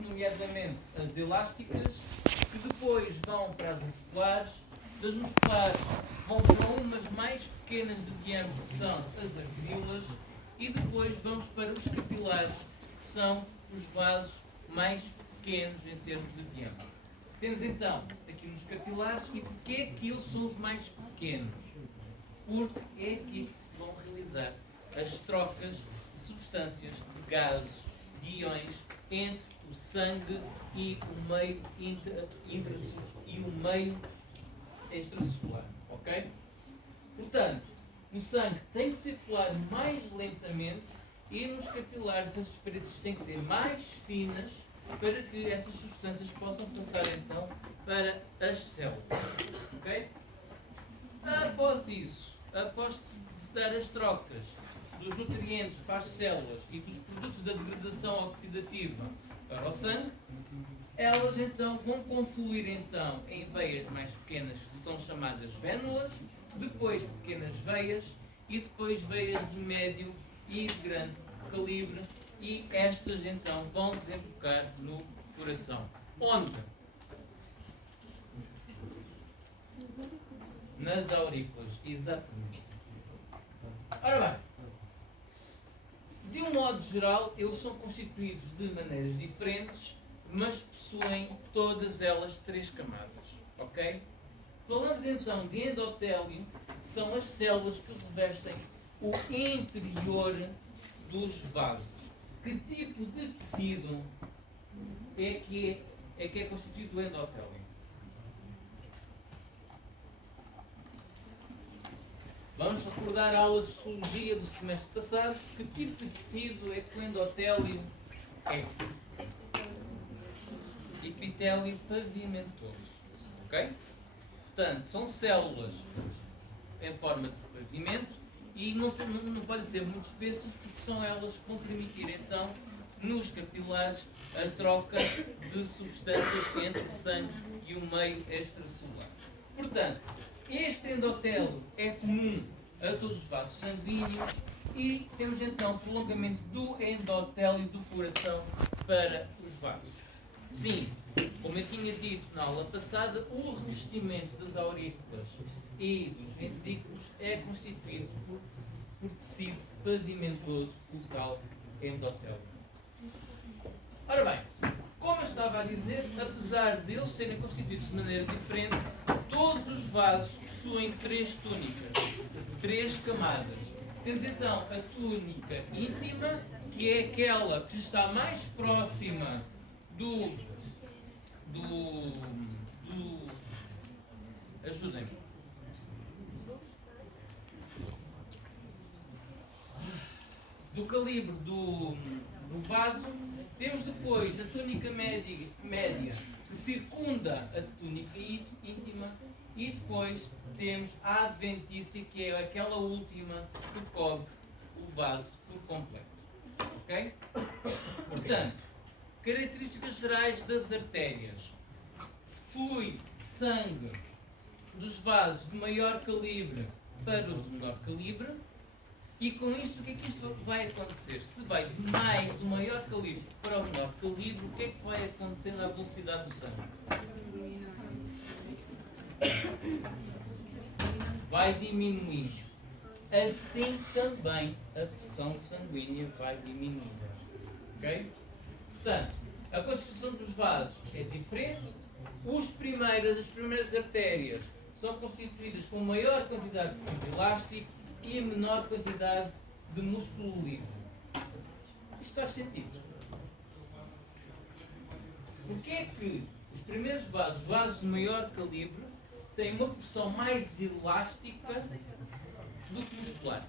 nomeadamente as elásticas, que depois vão para as musculares, das musculares vão para umas mais pequenas de diâmetro, que são as arteríolas, e depois vamos para os capilares, que são os vasos mais pequenos em termos de diâmetro. Temos então aqui nos capilares, e porquê é que eles são os mais pequenos? Porque é aqui que se vão realizar as trocas de substâncias, de gases, de iões entre o sangue e o meio e o meio extracelular, ok? Portanto, o sangue tem que circular mais lentamente e nos capilares as paredes têm que ser mais finas para que essas substâncias possam passar então para as células, ok? Após isso, após se dar as trocas dos nutrientes para as células e dos produtos da degradação oxidativa para o sangue, elas então vão confluir então em veias mais pequenas, que são chamadas vénulas, depois pequenas veias e depois veias de médio e de grande calibre, e estas então vão desembocar no coração. Onde? Nas aurículas, exatamente. Ora bem, de um modo geral, eles são constituídos de maneiras diferentes, mas possuem todas elas 3 camadas, ok? Falamos então de endotélio, que são as células que revestem o interior dos vasos. Que tipo de tecido é que é constituído o endotélio? Vamos recordar aulas de histologia do semestre passado. Que tipo de tecido é que o endotélio é? Epitélio pavimentoso. Ok? Portanto, são células em forma de pavimento e não podem ser muito espessas, porque são elas que vão permitir então nos capilares a troca de substâncias entre o sangue e o meio extracelular. Portanto, este endotélio é comum a todos os vasos sanguíneos e temos então prolongamento do endotélio do coração para os vasos. Sim, como eu tinha dito na aula passada, o revestimento das aurículas e dos ventrículos é constituído por tecido pavimentoso, o tal endotélio. Ora bem, como eu estava a dizer, apesar de eles serem constituídos de maneira diferente, todos os vasos possuem 3 túnicas, 3 camadas. Temos então a túnica íntima, que é aquela que está mais próxima ajudem-me. Do calibre do vaso. Temos depois a túnica média, que circunda a túnica íntima, e depois temos a adventícia, que é aquela última que cobre o vaso por completo. Ok? Portanto, características gerais das artérias. Flui sangue dos vasos de maior calibre para os de menor calibre. E com isto, o que é que isto vai acontecer? Se vai do maior calibre para o menor calibre, o que é que vai acontecer na velocidade do sangue? Vai diminuindo. Assim também a pressão sanguínea vai diminuindo. Ok? Portanto, a constituição dos vasos é diferente. As primeiras artérias são constituídas com maior quantidade de tecido elástico e a menor quantidade de músculo liso. Isto faz sentido. Porquê é que os primeiros vasos de maior calibre, têm uma porção mais elástica do que muscular?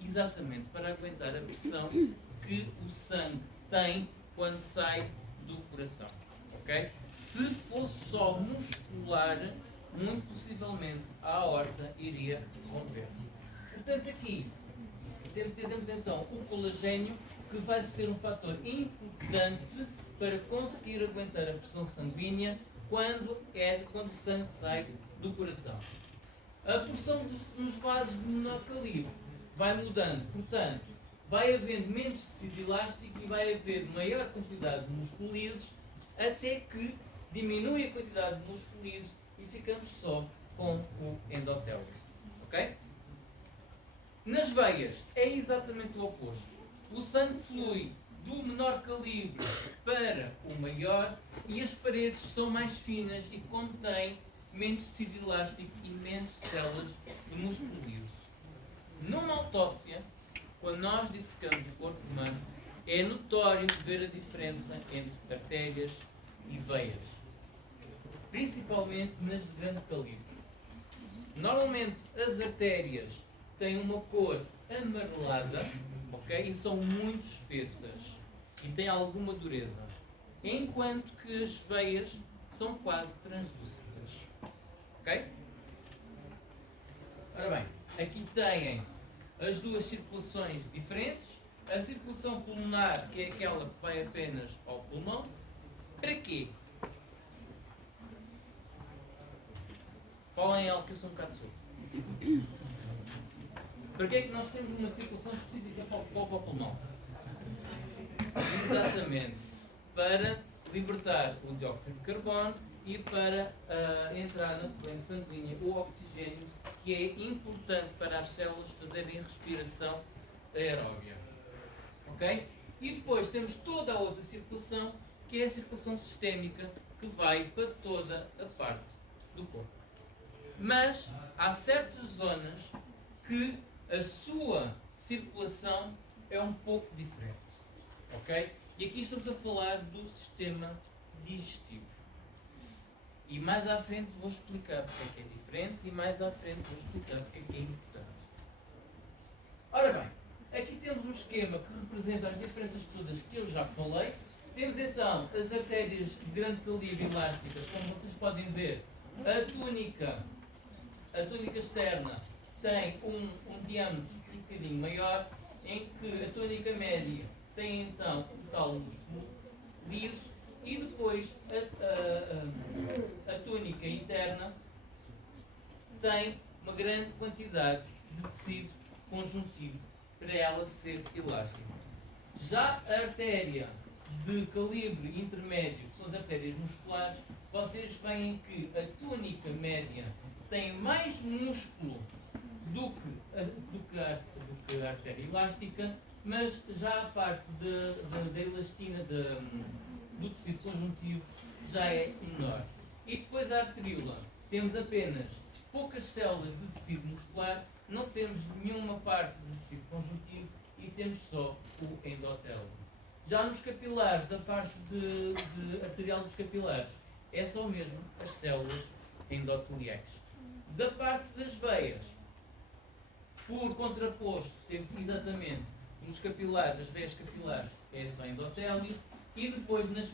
Exatamente, para aguentar a pressão que o sangue tem quando sai do coração. Ok? Se fosse só muscular, muito possivelmente a aorta iria romper. Portanto, aqui temos então o colagênio, que vai ser um fator importante para conseguir aguentar a pressão sanguínea quando o sangue sai do coração. A porção nos vasos de menor calibre vai mudando. Portanto, vai havendo menos tecido elástico e vai haver maior quantidade de músculo liso, até que diminui a quantidade de músculo liso e ficamos só com o endotélio. Ok? Nas veias é exatamente o oposto. O sangue flui do menor calibre para o maior e as paredes são mais finas e contêm menos tecido elástico e menos células de músculo liso. Numa autópsia, quando nós dissecamos o corpo humano, é notório ver a diferença entre artérias e veias, principalmente nas de grande calibre. Normalmente as artérias têm uma cor amarelada, ok? E são muito espessas e têm alguma dureza, enquanto que as veias são quase translúcidas, ok? Ora bem, aqui têm as duas circulações diferentes. A circulação pulmonar, que é aquela que vai apenas ao pulmão. Para quê? Falem algo que eu sou um bocado surdo. Para que é que nós temos uma circulação específica para o pulmão? Exatamente. Para libertar o dióxido de carbono e para entrar na corrente sanguínea o oxigênio, que é importante para as células fazerem respiração aeróbia. Ok? E depois temos toda a outra circulação, que é a circulação sistémica, que vai para toda a parte do corpo. Mas há certas zonas que a sua circulação é um pouco diferente. Ok? E aqui estamos a falar do sistema digestivo. E mais à frente vou explicar porque é que é diferente e mais à frente vou explicar porque é que é importante. Ora bem, aqui temos um esquema que representa as diferenças todas que eu já falei. Temos então as artérias de grande calibre elásticas, como vocês podem ver. A túnica externa tem um diâmetro um bocadinho maior, em que a túnica média tem então o tal músculo liso e depois a túnica interna tem uma grande quantidade de tecido conjuntivo para ela ser elástica. Já a artéria de calibre intermédio, que são as artérias musculares, vocês veem que a túnica média tem mais músculo do que a artéria elástica, mas já a parte da elastina do tecido conjuntivo já é menor. E depois a arteríola, temos apenas poucas células de tecido muscular, não temos nenhuma parte de tecido conjuntivo e temos só o endotélio. Já nos capilares, da parte de arterial dos capilares, é só mesmo as células endoteliais. Da parte das veias, por contraposto, temos exatamente nos capilares, as veias capilares, é só endotélio, e depois nas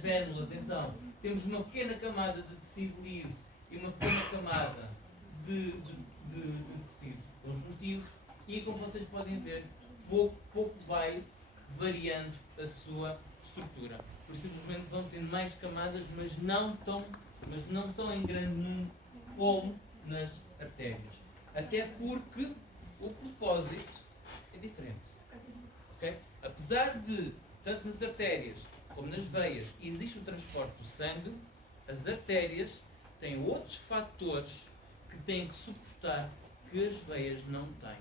vénulas, então, temos uma pequena camada de tecido liso e uma pequena camada de tecido conjuntivo, e como vocês podem ver, pouco vai variando a sua estrutura. Por simplesmente vão tendo mais camadas, mas não tão em grande número como nas artérias. Até porque o propósito é diferente. Okay? Apesar de, tanto nas artérias como nas veias, existe o transporte do sangue, as artérias têm outros fatores que têm que suportar que as veias não têm.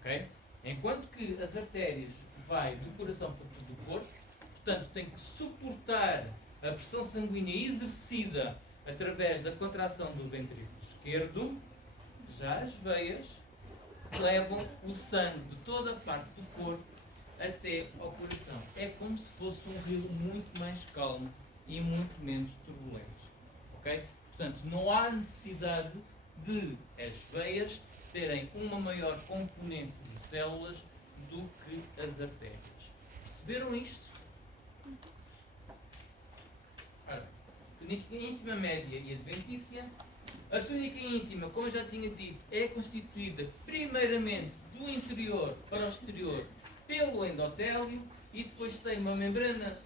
Okay? Enquanto que as artérias vai do coração para todo o corpo, portanto tem que suportar a pressão sanguínea exercida através da contração do ventrículo esquerdo. Já as veias levam o sangue de toda a parte do corpo até ao coração. É como se fosse um rio muito mais calmo e muito menos turbulento. Ok? Portanto, não há necessidade de as veias terem uma maior componente de células do que as artérias. Perceberam isto? Ora, túnica íntima média e adventícia. A túnica íntima, como eu já tinha dito, é constituída primeiramente do interior para o exterior pelo endotélio e depois tem uma membrana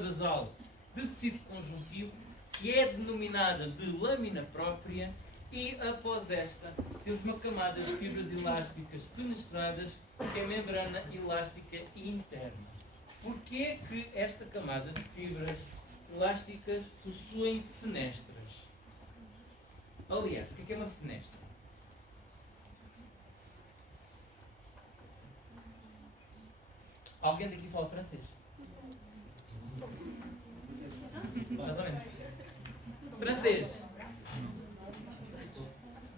basal de tecido conjuntivo que é denominada de lâmina própria E após esta, temos uma camada de fibras elásticas fenestradas, que é a membrana elástica interna. Porquê que esta camada de fibras elásticas possuem fenestras? Aliás, o que é uma fenestra? Alguém daqui fala francês? Mais ou menos. Francês.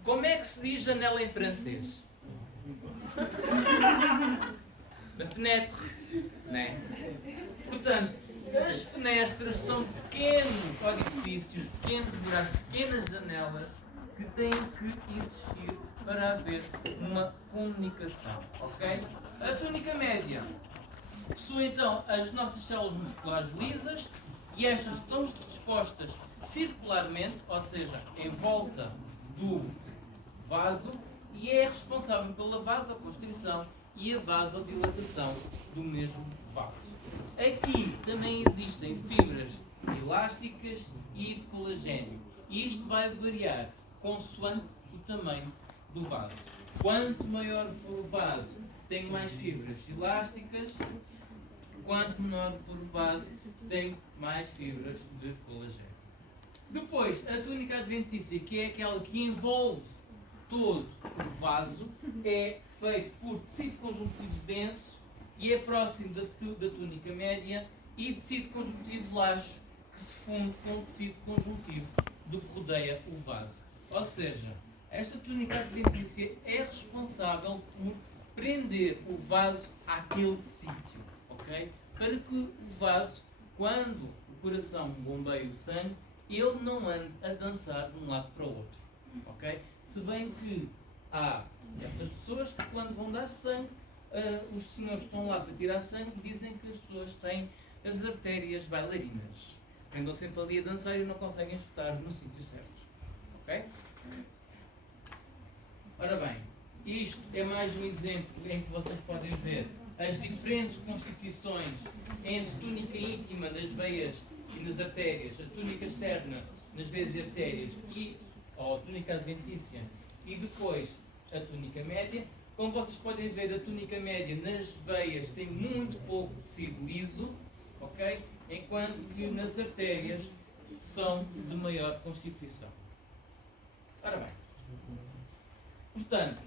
Como é que se diz janela em francês? Uma fenêtre, não é? Portanto, as fenestras são pequenos orifícios, pequenos buracos, pequenas janelas que têm que existir para haver uma comunicação, ok? A túnica média possui então as nossas células musculares lisas e estas estão dispostas circularmente, ou seja, em volta do vaso, e é responsável pela vasoconstrição e a vasodilatação do mesmo vaso. Aqui também existem fibras elásticas e de colagênio. E isto vai variar consoante o tamanho do vaso. Quanto maior for o vaso, tem mais fibras elásticas. Quanto menor for o vaso, tem mais fibras de colagênio. Depois, a túnica adventícia, que é aquela que envolve todo o vaso, é feito por tecido conjuntivo denso e é próximo da túnica média, e tecido conjuntivo laxo, que se funde com o tecido conjuntivo do que rodeia o vaso. Ou seja, esta túnica adventícia é responsável por prender o vaso àquele sítio, ok? Para que o vaso, quando o coração bombeia o sangue, ele não ande a dançar de um lado para o outro, ok? Se bem que há certas pessoas que, quando vão dar sangue, os senhores que estão lá para tirar sangue dizem que as pessoas têm as artérias bailarinas. Andam sempre ali a dançar e não conseguem estar no sítio certo. Ok? Ora bem, isto é mais um exemplo em que vocês podem ver as diferentes constituições entre túnica íntima das veias e nas artérias, a túnica externa nas veias e artérias, ou a túnica adventícia, e depois a túnica média. Como vocês podem ver, a túnica média nas veias tem muito pouco tecido liso, ok? Enquanto que nas artérias são de maior constituição. Ora bem, portanto,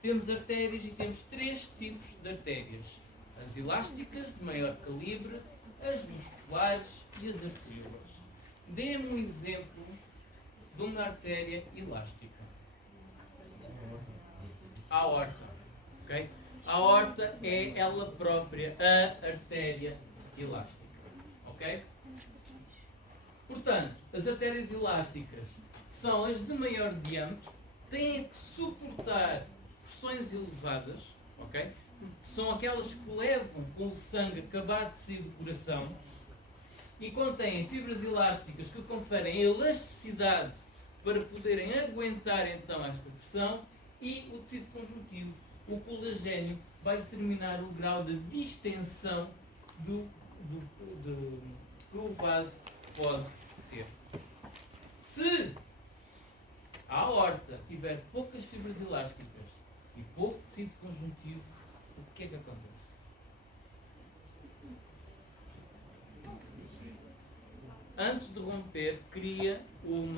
temos artérias e temos três tipos de artérias: as elásticas, de maior calibre, as musculares e as arteriosas. Dê-me um exemplo de uma artéria elástica. A aorta. Okay? A aorta é ela própria a artéria elástica. Okay? Portanto, as artérias elásticas são as de maior diâmetro, têm que suportar pressões elevadas, okay? São aquelas que levam com o sangue acabado de sair do coração e contêm fibras elásticas que conferem elasticidade para poderem aguentar então esta pressão, e o tecido conjuntivo, o colagênio, vai determinar o grau de distensão que o vaso pode ter. Se a aorta tiver poucas fibras elásticas e pouco tecido conjuntivo, o que é que acontece? Antes de romper, cria um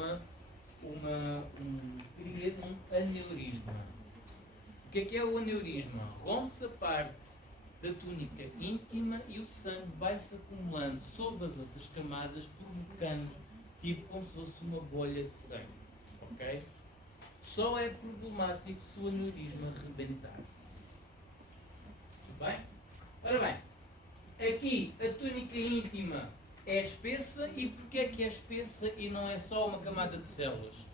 aneurisma. O que é o aneurisma? Rompe-se a parte da túnica íntima e o sangue vai-se acumulando sobre as outras camadas, provocando tipo como se fosse uma bolha de sangue. Ok? Só é problemático se o aneurisma rebentar. Tudo bem? Ora bem, aqui a túnica íntima é espessa. E porquê é que é espessa e não é só uma camada de células?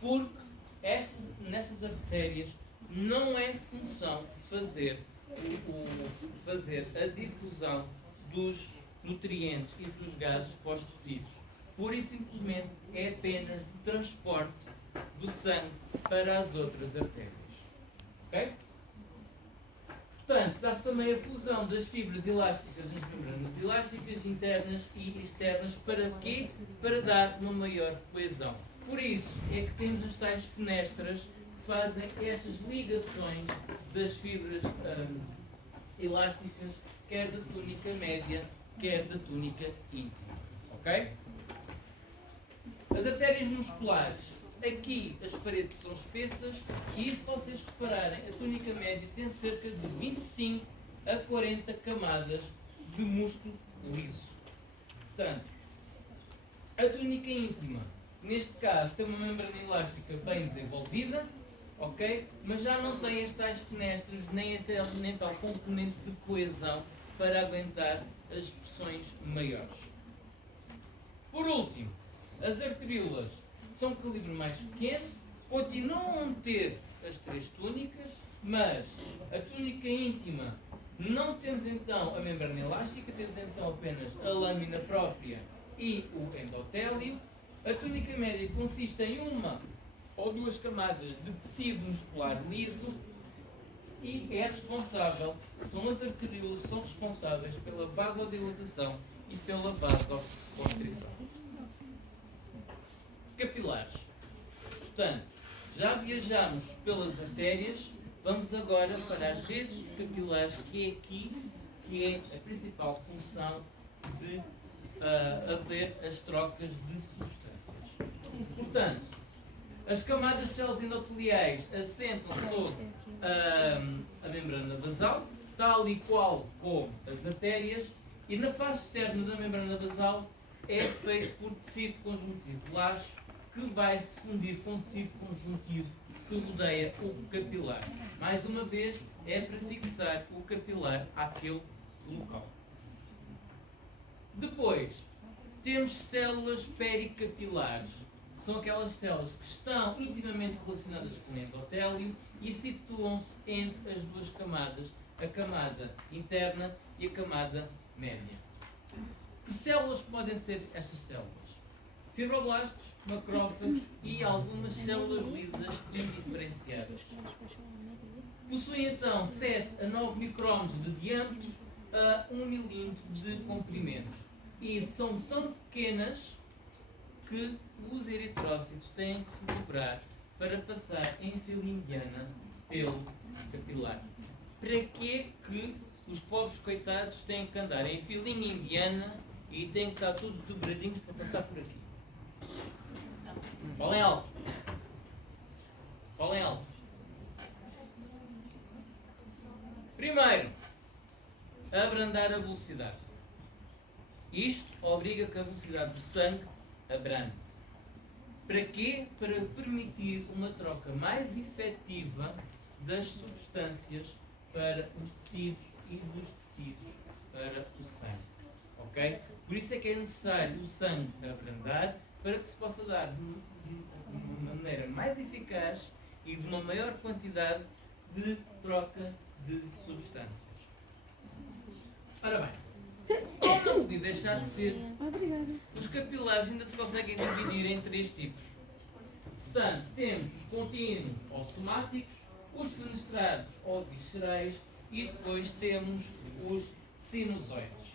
Porque nestas artérias não é função fazer a difusão dos nutrientes e dos gases para os tecidos. Pura e simplesmente é apenas de transporte do sangue para as outras artérias. Ok? Portanto, dá-se também a fusão das fibras elásticas nas membranas elásticas internas e externas. Para quê? Para dar uma maior coesão. Por isso é que temos as tais fenestras que fazem estas ligações das fibras elásticas, quer da túnica média, quer da túnica íntima. Ok? As artérias musculares, aqui as paredes são espessas e se vocês repararem, a túnica média tem cerca de 25 a 40 camadas de músculo liso. Portanto, a túnica íntima, neste caso, tem uma membrana elástica bem desenvolvida, ok? Mas já não tem as tais fenestras nem tal componente de coesão para aguentar as pressões maiores. Por último, as arteríolas são de calibre mais pequeno, continuam a ter as três túnicas, mas a túnica íntima não temos então a membrana elástica, temos então apenas a lâmina própria e o endotélio. A túnica média consiste em uma ou duas camadas de tecido muscular liso e é responsável, são as arteríolas que são responsáveis pela vasodilatação e pela vasoconstrição. Capilares. Portanto, já viajamos pelas artérias, vamos agora para as redes capilares, que é aqui que é a principal função de haver as trocas de substâncias. Portanto, as camadas de células endoteliais assentam sobre a membrana basal, tal e qual como as artérias, e na face externa da membrana basal é feito por tecido conjuntivo laxo, que vai se fundir com tecido conjuntivo que rodeia o capilar. Mais uma vez, é para fixar o capilar àquele local. Depois, temos células pericapilares, que são aquelas células que estão intimamente relacionadas com o endotélio e situam-se entre as duas camadas, a camada interna e a camada média. Que células podem ser estas células? Fibroblastos, macrófagos e algumas células lisas indiferenciadas. Possuem então 7 a 9 micrômetros de diâmetro a 1 milímetro de comprimento. E são tão pequenas que os eritrócitos têm que se dobrar para passar em fila indiana pelo capilar. Para que os pobres coitados têm que andar em filinha indiana e têm que estar todos dobradinhos para passar por aqui? Falem alto. Falem alto. Primeiro, abrandar a velocidade. Isto obriga que a velocidade do sangue abrande. Para quê? Para permitir uma troca mais efetiva das substâncias para os tecidos e dos tecidos para o sangue. Ok? Por isso é que é necessário o sangue abrandar para que se possa dar de uma maneira mais eficaz e de uma maior quantidade de troca de substâncias. Ora bem, como não podia deixar de ser, os capilares ainda se conseguem dividir em 3 tipos. Portanto, temos os contínuos ou somáticos, os fenestrados ou viscerais e depois temos os sinusoides.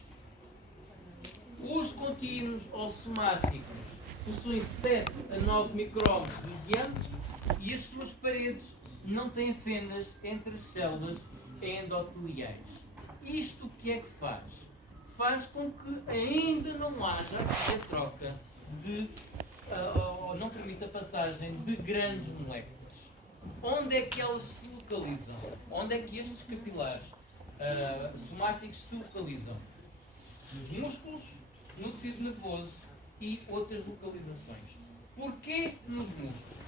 Os contínuos ou somáticos possuem 7 a 9 micrômetros de diâmetro e as suas paredes não têm fendas entre as células endoteliais. Isto o que é que faz? Faz com que ainda não haja a troca de, ou não permita a passagem de grandes moléculas. Onde é que elas se localizam? Onde é que estes capilares somáticos se localizam? Nos músculos, no tecido nervoso e outras localizações. Porquê nos músculos?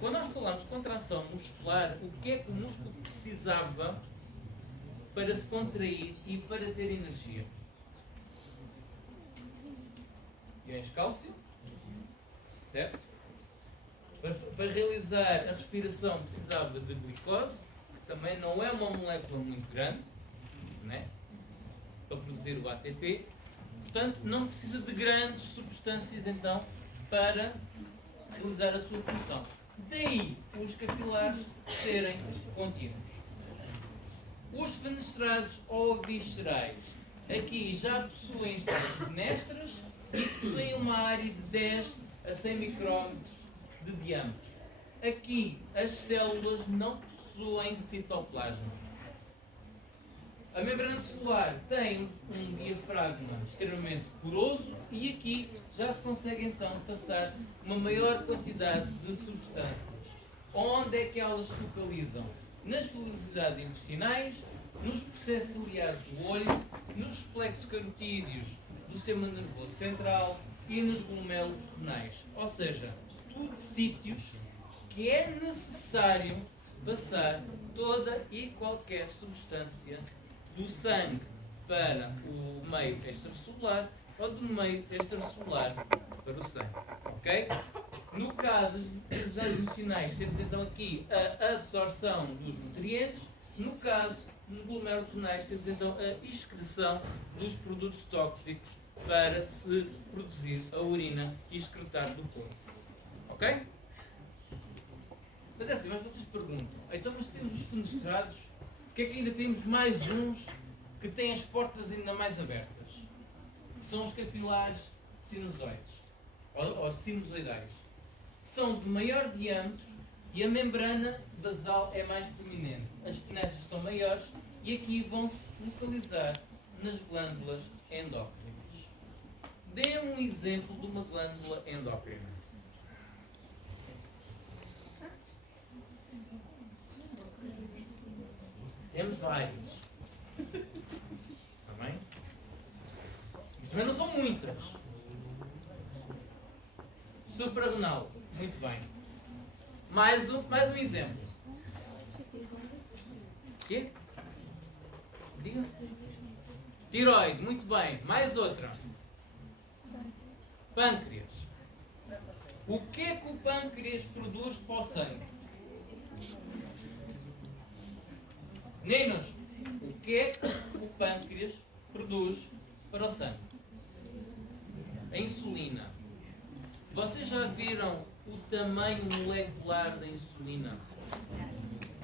Quando nós falamos de contração muscular, o que é que o músculo precisava para se contrair e para ter energia? Iões cálcio, certo? Para realizar a respiração precisava de glicose, que também não é uma molécula muito grande, né? Para produzir o ATP. Portanto, não precisa de grandes substâncias então para realizar a sua função. Daí os capilares serem contínuos. Os fenestrados ou viscerais aqui já possuem estas fenestras e possuem uma área de 10 a 100 micrômetros de diâmetro. Aqui as células não possuem citoplasma. A membrana celular tem um diafragma extremamente poroso e aqui já se consegue então passar uma maior quantidade de substâncias. Onde é que elas se localizam? Nas velocidades intestinais, nos processos ciliares do olho, nos plexos carotídeos do sistema nervoso central e nos glomérulos renais. Ou seja, tudo sítios que é necessário passar toda e qualquer substância do sangue para o meio extracelular ou do meio extracelular para o sangue. Ok? No caso dos intestinais, temos então aqui a absorção dos nutrientes. No caso dos glomérulos renais, temos então a excreção dos produtos tóxicos para se produzir a urina e excretar do corpo. Ok? Mas é assim, mas vocês perguntam, então mas temos os fenestrados, porque é que ainda temos mais uns que têm as portas ainda mais abertas? São os capilares sinusoides, ou sinusoidais. São de maior diâmetro e a membrana basal é mais prominente. As fenestras estão maiores e aqui vão se localizar nas glândulas endócrinas. Dê um exemplo de uma glândula endócrina. Temos vários. Está bem? Mas também não são muitas. Suprarrenal. Muito bem. Mais um exemplo. O quê? Diga. Tiroide. Muito bem. Mais outra. Pâncreas. O que é que o pâncreas produz para o sangue? Meninos, o que é que o pâncreas produz para o sangue? A insulina. Vocês já viram o tamanho molecular da insulina?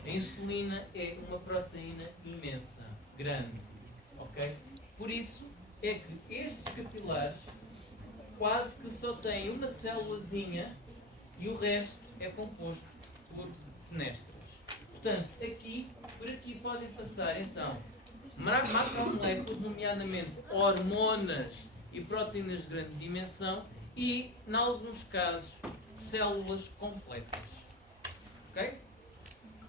A insulina é uma proteína imensa, grande, ok? Por isso é que estes capilares quase que só têm uma célulazinha e o resto é composto por fenestras. Portanto, por aqui podem passar então macromoléculas, nomeadamente hormonas e proteínas de grande dimensão e, em alguns casos, células completas. Ok?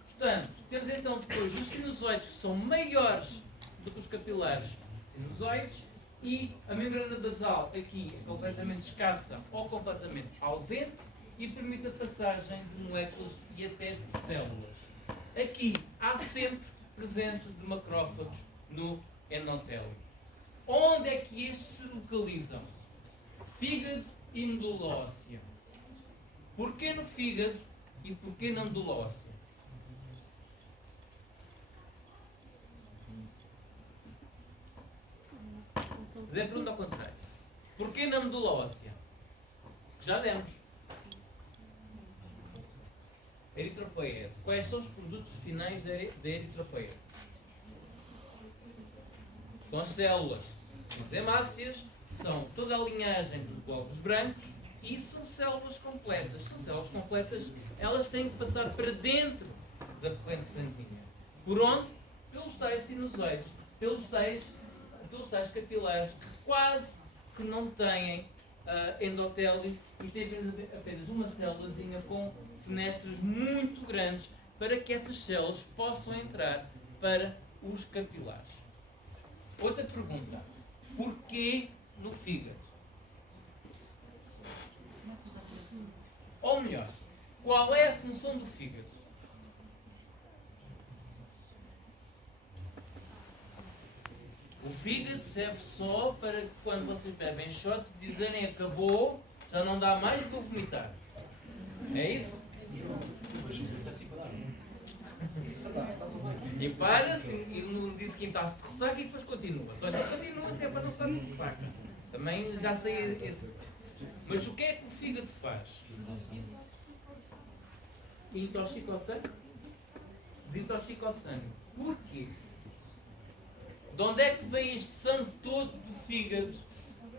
Portanto, temos então depois os sinusoides que são maiores do que os capilares sinusoides e a membrana basal aqui é completamente escassa ou completamente ausente e permite a passagem de moléculas e até de células. Aqui há sempre presença de macrófagos no endotélio. Onde é que estes se localizam? Fígado e medula óssea. Porquê no fígado e porquê na medula óssea? Fazer a pergunta ao contrário. Porquê na medula óssea? Que já demos. Eritropoiese. Quais são os produtos finais da eritropoiese? São as células hemácias, são toda a linhagem dos glóbulos brancos e são células completas. São células completas, elas têm que passar para dentro da corrente sanguínea. Por onde? Pelos tais sinusoides, pelos tais capilares que quase que não têm endotélio e têm apenas uma célulazinha com fenestras muito grandes para que essas células possam entrar para os capilares. Outra pergunta. Porquê no fígado? Ou melhor, qual é a função do fígado? O fígado serve só para que quando vocês bebem shots dizerem acabou, já não dá mais, vou vomitar. É isso? E para-se e no dia seguinte está-se de ressaca e depois continua. Só que continua-se é para não estar de ressaca. Também já sei esse. Mas o que é que o fígado faz? Intoxica o sangue? Desintoxica o sangue. Porquê? De onde é que vem este sangue todo do fígado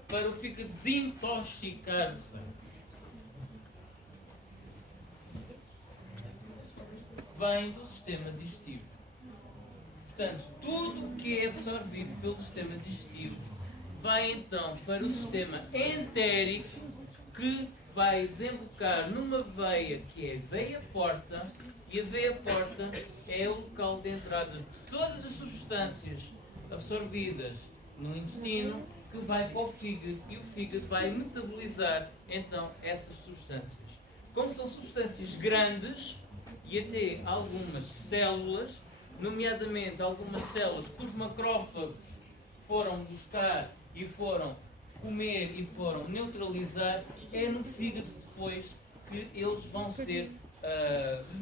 para o fígado desintoxicar o sangue? vem do sistema digestivo. Portanto, tudo o que é absorvido pelo sistema digestivo vai então para o sistema entérico, que vai desembocar numa veia que é a veia porta, e a veia porta é o local de entrada de todas as substâncias absorvidas no intestino, que vai para o fígado, e o fígado vai metabolizar então essas substâncias. Como são substâncias grandes e até algumas células, nomeadamente algumas células que os macrófagos foram buscar e foram comer e foram neutralizar, é no fígado depois que eles vão ser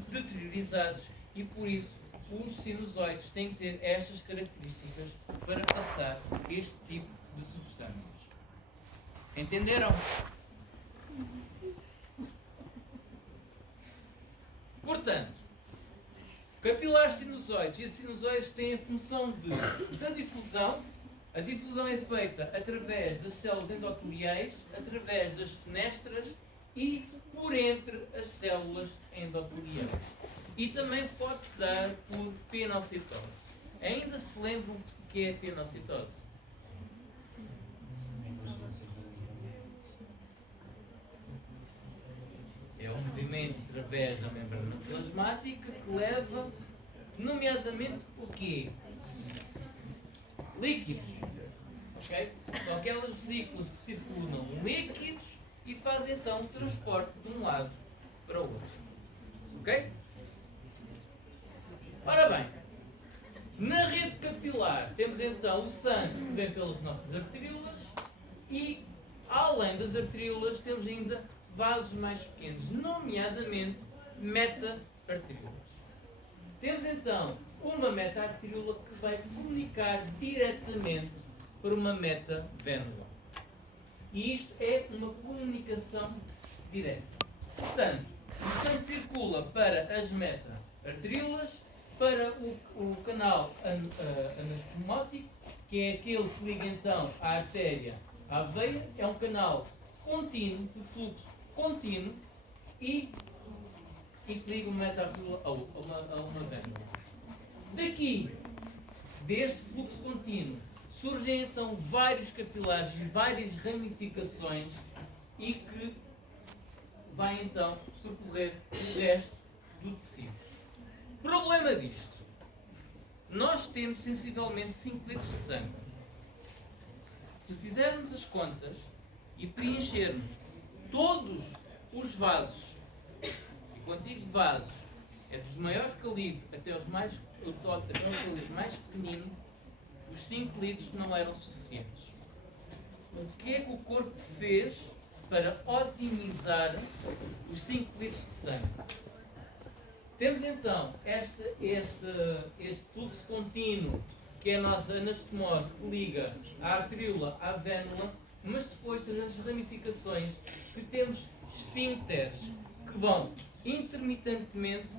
deteriorizados, e por isso os sinusoides têm que ter estas características para passar este tipo de substâncias. Entenderam? Portanto, capilares sinusoides e sinusoides têm a função da difusão. A difusão é feita através das células endoteliais, através das fenestras e por entre as células endoteliais. E também pode-se dar por pinocitose. Ainda se lembram do que é a pinocitose? É um movimento através da membrana plasmática que leva, nomeadamente, o quê? Líquidos. Okay? São aquelas vesículas que circulam líquidos e fazem então o transporte de um lado para o outro. Ok? Ora bem, na rede capilar temos então o sangue que vem pelas nossas arteríolas e, além das arteríolas, temos ainda vasos mais pequenos, nomeadamente meta-arteríolas. Temos então uma meta-arteríola que vai comunicar diretamente para uma meta-vênula. E isto é uma comunicação direta. Portanto, o sangue circula para as meta-arteríolas, para o canal anastomótico, que é aquele que liga então a artéria à veia. É um canal contínuo, de fluxo contínuo, e que liga uma meta-arteríola a uma vênula. Daqui, deste fluxo contínuo, surgem então vários capilares e várias ramificações, e que vai então percorrer o resto do tecido. Problema disto: nós temos sensivelmente 5 litros de sangue. Se fizermos as contas e preenchermos todos os vasos, e quando digo vasos, é dos maiores calibres até os calibres mais pequeninos, os 5 litros não eram suficientes. O que é que o corpo fez para otimizar os 5 litros de sangue? Temos então este fluxo contínuo, que é a nossa anastomose, que liga a arteríola à vênula, mas depois temos as ramificações, que temos esfíncteres que vão intermitentemente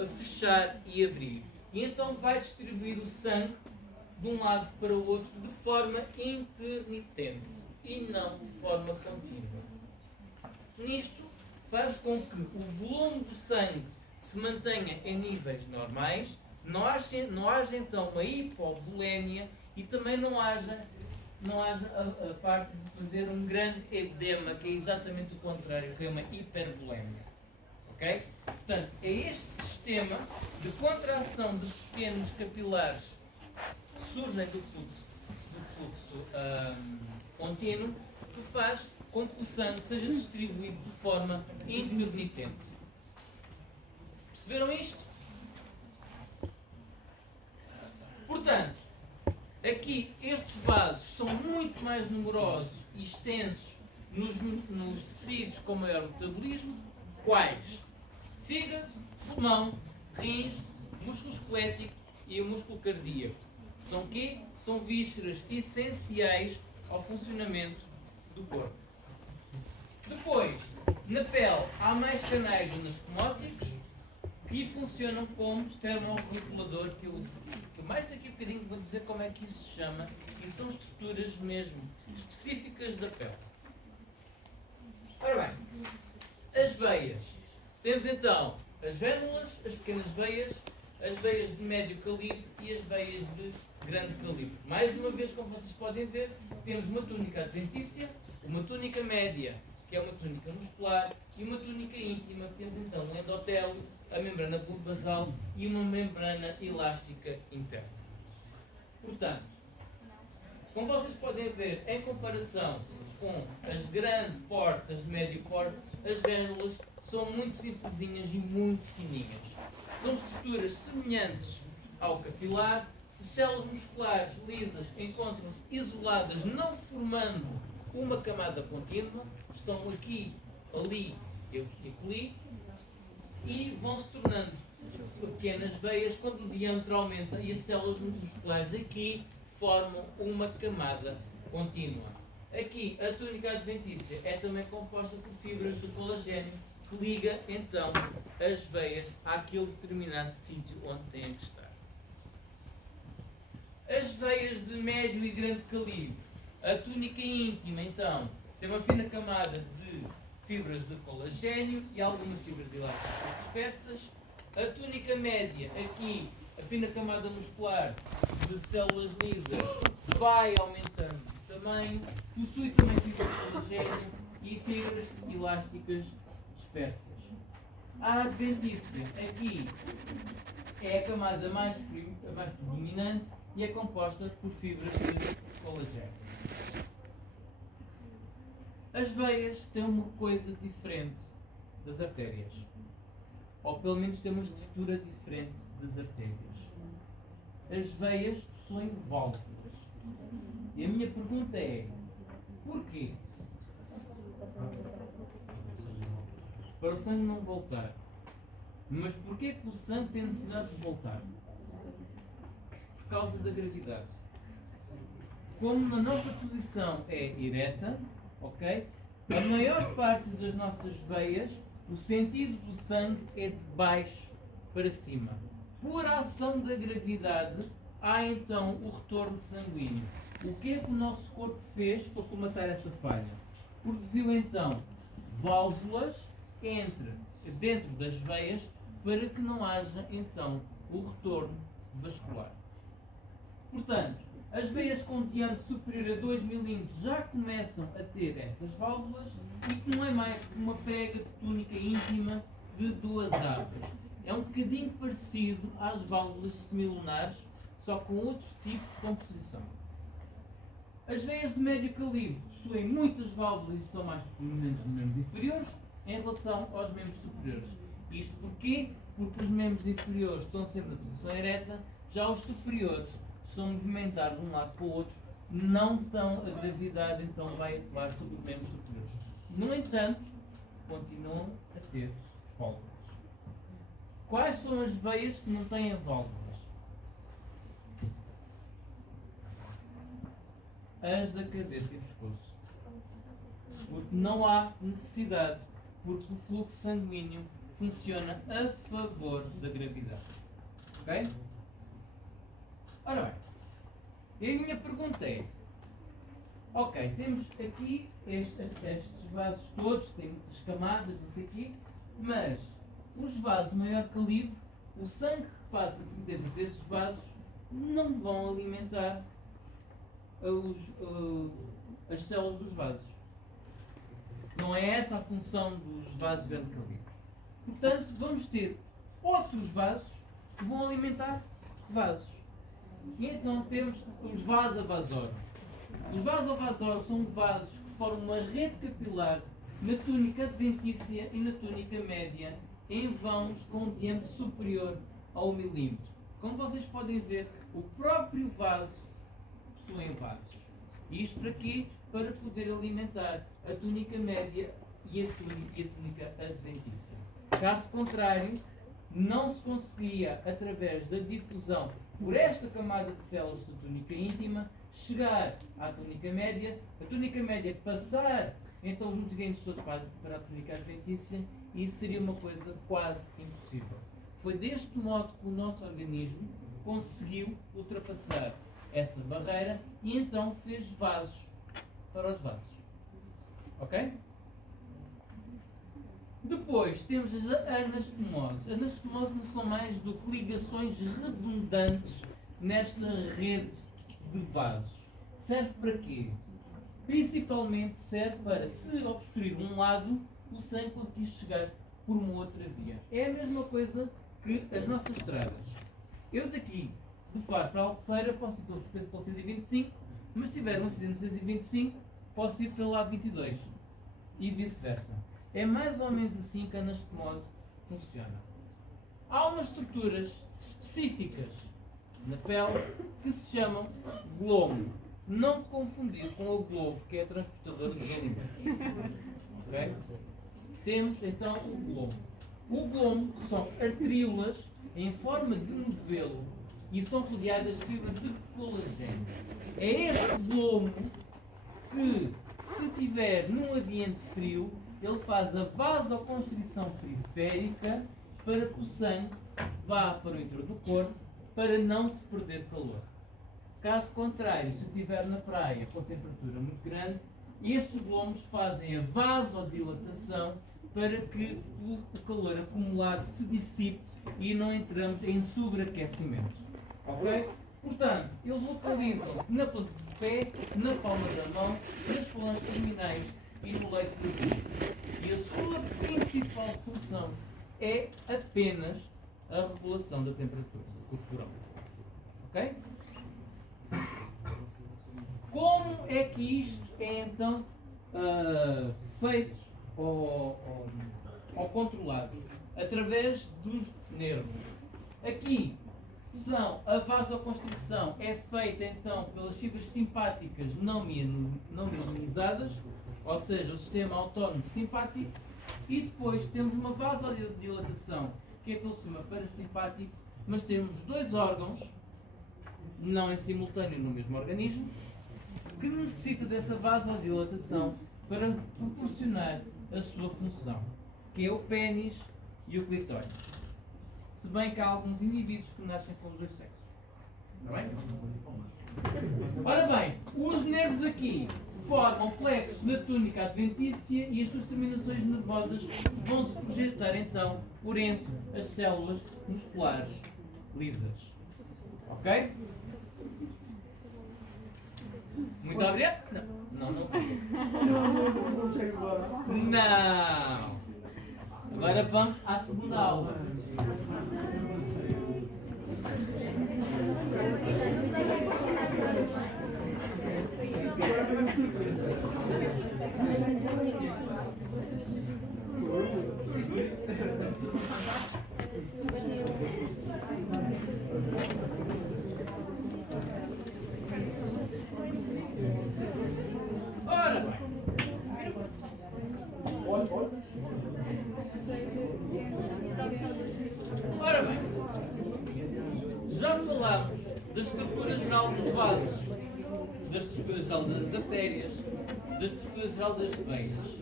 a fechar e abrir. E então vai distribuir o sangue de um lado para o outro de forma intermitente e não de forma contínua. Nisto faz com que o volume do sangue se mantenha em níveis normais, não haja então uma hipovolémia, e também não haja a parte de fazer um grande edema, que é exatamente o contrário, que é uma hipervolémia. Ok? Portanto, é este sistema de contração de pequenos capilares que surgem do fluxo contínuo, que faz com que o sangue seja distribuído de forma intermitente. Perceberam isto? Portanto, aqui estes vasos são muito mais numerosos e extensos nos tecidos com maior metabolismo. Quais? Fígado, pulmão, rins, músculo esquelético e o músculo cardíaco. São quê? São vísceras essenciais ao funcionamento do corpo. Depois, na pele, há mais canais anastomóticos que funcionam como termorregulador, que eu mais daqui a bocadinho vou dizer como é que isso se chama, e são estruturas mesmo específicas da pele. Ora bem, as veias. Temos então as vénulas, as pequenas veias, as veias de médio calibre e as veias de grande calibre. Mais uma vez, como vocês podem ver, temos uma túnica adventícia, uma túnica média, que é uma túnica muscular, e uma túnica íntima, que temos então um endotélio, a membrana bulbosal e uma membrana elástica interna. Portanto, como vocês podem ver, em comparação com as grande porte, as de médio porte, as vénulas são muito simplesinhas e muito fininhas. São estruturas semelhantes ao capilar. Se as células musculares lisas encontram-se isoladas, não formando uma camada contínua, estão aqui, ali e ali, e vão se tornando pequenas veias quando o diâmetro aumenta e as células musculares aqui formam uma camada contínua. Aqui, a túnica adventícia é também composta por fibras de colagênio que liga então as veias àquele determinado sítio onde têm que estar. As veias de médio e grande calibre. A túnica íntima então tem uma fina camada de fibras de colagênio e algumas fibras elásticas dispersas. A túnica média, aqui a fina camada muscular de células lisas vai aumentando de tamanho, possui também fibras de colagênio e fibras elásticas dispersas. A adventícia, aqui é a camada mais predominante e é composta por fibras de colagênio. As veias têm uma coisa diferente das artérias, ou pelo menos têm uma estrutura diferente das artérias. As veias possuem válvulas. E a minha pergunta é: porquê? Para o sangue não voltar. Mas porquê que o sangue tem necessidade de voltar? Por causa da gravidade. Como na nossa posição é ereta, ok? A maior parte das nossas veias, o sentido do sangue é de baixo para cima. Por ação da gravidade, há então o retorno sanguíneo. O que é que o nosso corpo fez para comatar essa falha? Produziu então válvulas dentro das veias para que não haja então o retorno vascular. Portanto, as veias com diâmetro superior a 2 mm já começam a ter estas válvulas e que não é mais que uma prega de túnica íntima de 2 abas. É um bocadinho parecido às válvulas semilunares, só com outro tipo de composição. As veias de médio calibre possuem muitas válvulas e são mais prominentes nos membros inferiores em relação aos membros superiores. Isto porquê? Porque os membros inferiores estão sempre na posição ereta, já os superiores estão a movimentar de um lado para o outro, não tão a gravidade então vai atuar sobre os membros superiores. No entanto, continuam a ter válvulas. Quais são as veias que não têm válvulas? As da cabeça e pescoço. Porque não há necessidade, porque o fluxo sanguíneo funciona a favor da gravidade. Ok? Ora bem, e a minha pergunta é: ok, temos aqui estes vasos todos, têm muitas camadas, não sei o quê, mas os vasos de maior calibre, o sangue que passa por dentro desses vasos, não vão alimentar as células dos vasos. Não é essa a função dos vasos de grande calibre. Portanto, vamos ter outros vasos que vão alimentar vasos. E então temos os vasovasórum. Os vasovasórum são vasos que formam uma rede capilar na túnica adventícia e na túnica média em vãos com um diâmetro superior a 1 mm. Como vocês podem ver, o próprio vaso possui vasos. Isto para quê? Para poder alimentar a túnica média e a túnica adventícia. Caso contrário, não se conseguia, através da difusão por esta camada de células da túnica íntima, chegar à túnica média, a túnica média passar então os nutrientes todos para a túnica adventícia, e isso seria uma coisa quase impossível. Foi deste modo que o nosso organismo conseguiu ultrapassar essa barreira e então fez vasos para os vasos. Ok? Depois temos as anastomoses. As anastomoses não são mais do que ligações redundantes nesta rede de vasos. Serve para quê? Principalmente serve para, se obstruir um lado, o sangue conseguir chegar por uma outra via. É a mesma coisa que as nossas estradas. Eu daqui, de Faro para Albufeira, posso ir pelo 125, mas se tiver um acidente no 125, posso ir pelo lado 22. E vice-versa. É mais ou menos assim que a anastomose funciona. Há umas estruturas específicas na pele que se chamam glomo. Não confundir com o globo, que é transportador dos alimentos. Okay? Temos então o glomo. O glomo são arteríolas em forma de novelo e são rodeadas de fibra de colagênio. É este glomo que, se estiver num ambiente frio, ele faz a vasoconstrição periférica para que o sangue vá para o interior do corpo para não se perder calor. Caso contrário, se estiver na praia com temperatura muito grande, estes glomos fazem a vasodilatação para que o calor acumulado se dissipe e não entramos em sobreaquecimento. Ok? Portanto, eles localizam-se na planta do pé, na palma da mão, nas falanges terminais e no leito do corpo. E a sua principal função é apenas a regulação da temperatura corporal. Ok? Como é que isto é então feito ou controlado? Através dos nervos. Aqui a vasoconstrição é feita então pelas fibras simpáticas não mielinizadas, ou seja, o sistema autónomo simpático, e depois temos uma vasodilatação que é pelo sistema parasimpático, mas temos dois órgãos, não em simultâneo no mesmo organismo, que necessita dessa vasodilatação para proporcionar a sua função, que é o pénis e o clitóris. Se bem que há alguns indivíduos que nascem com os dois sexos. Está bem? Ora bem, os nervos aqui formam plexos na túnica adventícia e as suas terminações nervosas vão se projetar então por entre as células musculares lisas. Ok? Muito obrigado. Não. Não. Agora vamos à segunda aula. Ora bem. Ora bem. Já falámos da estrutura geral dos vasos, da estrutura geral das artérias, da estrutura geral das veias.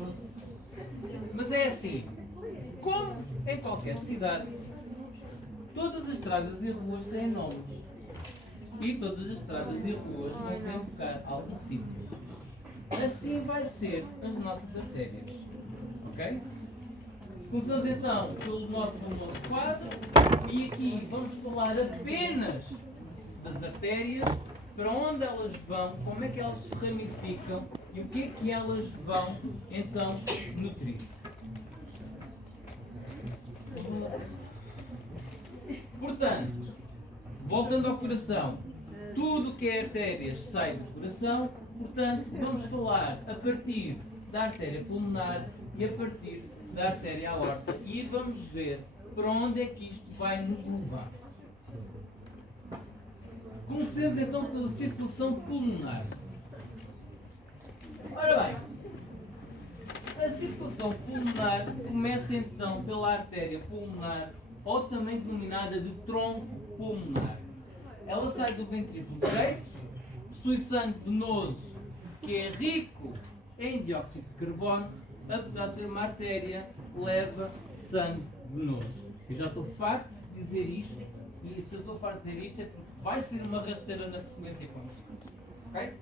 Mas é assim, como em qualquer cidade, todas as estradas e ruas têm nomes. E todas as estradas e ruas vão desembocar a algum sítio. Assim vai ser as nossas artérias. Ok? Começamos então pelo nosso famoso quadro e aqui vamos falar apenas das artérias, para onde elas vão, como é que elas se ramificam e o que é que elas vão então nutrir. Portanto, voltando ao coração, tudo que é artérias sai do coração, portanto vamos falar a partir da artéria pulmonar e a partir da artéria aorta e vamos ver para onde é que isto vai nos levar. Comecemos então pela circulação pulmonar. Ora bem, a circulação pulmonar começa então pela artéria pulmonar, ou também denominada de tronco pulmonar. Ela sai do ventrículo direito, possui sangue venoso que é rico em dióxido de carbono, apesar de ser uma artéria, leva sangue venoso. Eu já estou farto de dizer isto, e se eu estou farto de dizer isto é porque vai ser uma rasteira na frequência constante. Ok?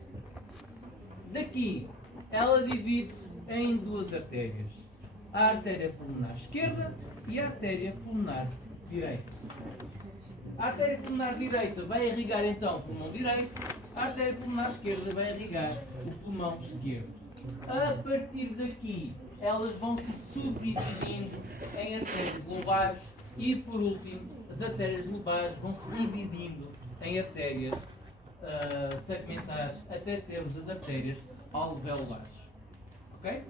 Daqui, ela divide-se em duas artérias. a artéria pulmonar esquerda e a artéria pulmonar direita. A artéria pulmonar direita vai irrigar então o pulmão direito, a artéria pulmonar esquerda vai irrigar o pulmão esquerdo. A partir daqui, elas vão se subdividindo em artérias lobais e, por último, as artérias lobais vão se dividindo em artérias segmentares até termos as artérias alveolares. Ok?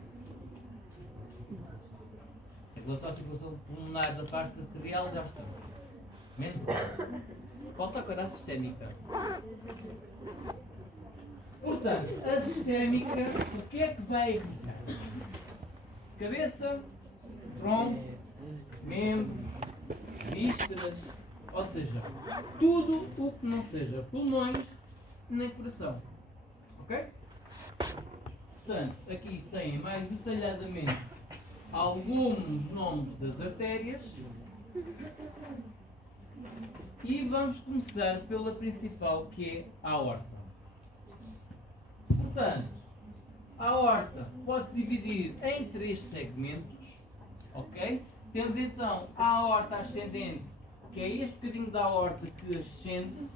Em relação à circulação pulmonar da parte arterial já está. Menos falta agora a sistémica. Portanto, a sistémica, o que é que vai irritar? Cabeça, tronco, membro, vísceras, ou seja, tudo o que não seja pulmões nem coração. Ok? Portanto, aqui tem mais detalhadamente alguns nomes das artérias e vamos começar pela principal, que é a aorta. Portanto, a aorta pode-se dividir em 3 segmentos, ok? Temos então a aorta ascendente, que é este bocadinho da aorta que ascende.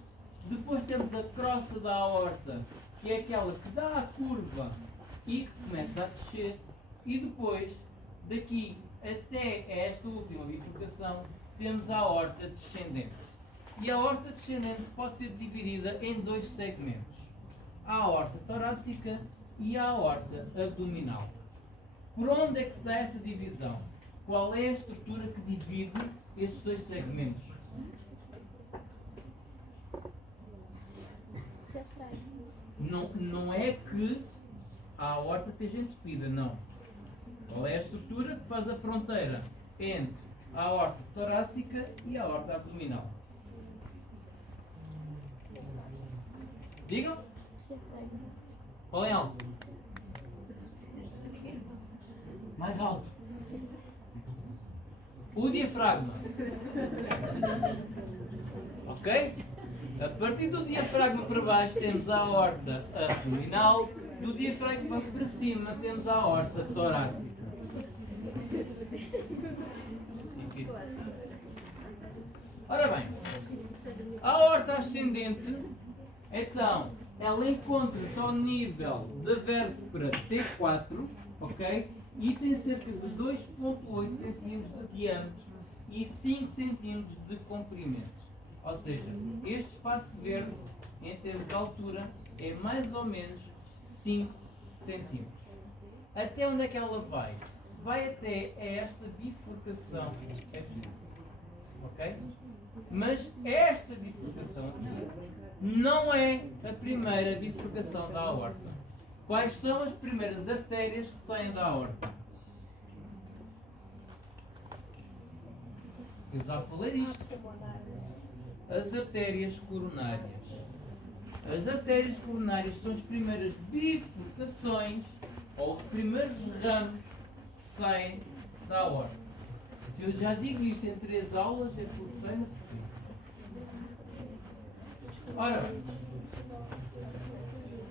Depois temos a crosta da aorta, que é aquela que dá a curva e que começa a descer. E depois, daqui até esta última bifurcação, temos a aorta descendente. E a aorta descendente pode ser dividida em 2 segmentos. A aorta torácica e a aorta abdominal. Por onde é que se dá essa divisão? Qual é a estrutura que divide estes 2 segmentos? Não é que a aorta esteja entupida, não. Qual é a estrutura que faz a fronteira entre a aorta torácica e a aorta abdominal? Digam? Falem alto. Mais alto. O diafragma. Ok? A partir do diafragma para baixo temos a aorta abdominal, do diafragma para cima temos a aorta torácica. Difícil. Ora bem, a aorta ascendente, então, ela encontra-se ao nível da vértebra T4, ok? E tem cerca de 2,8 cm de diâmetro e 5 cm de comprimento. Ou seja, este espaço verde, em termos de altura, é mais ou menos 5 cm. Até onde é que ela vai? Vai até esta bifurcação aqui. Ok? Mas esta bifurcação aqui não é a primeira bifurcação da aorta. Quais são as primeiras artérias que saem da aorta? Eu já falei disto. As artérias coronárias. As artérias coronárias são as primeiras bifurcações ou os primeiros ramos que saem da aorta. Se eu já digo isto em 3 aulas, é porque sei no futuro. Ora,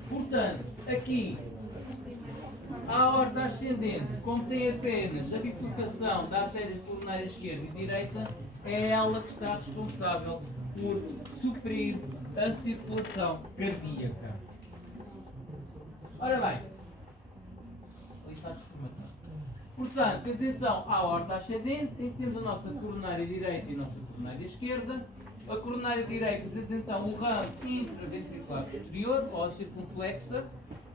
portanto, aqui a aorta ascendente, como tem apenas a bifurcação da artéria coronária esquerda e direita, é ela que está responsável por suprir a circulação cardíaca. Ora bem, ali está a informação. Portanto, temos então a aorta ascendente, em que temos a nossa coronária direita e a nossa coronária esquerda. A coronária direita temos então o ramo intraventricular posterior, ou a circunflexa,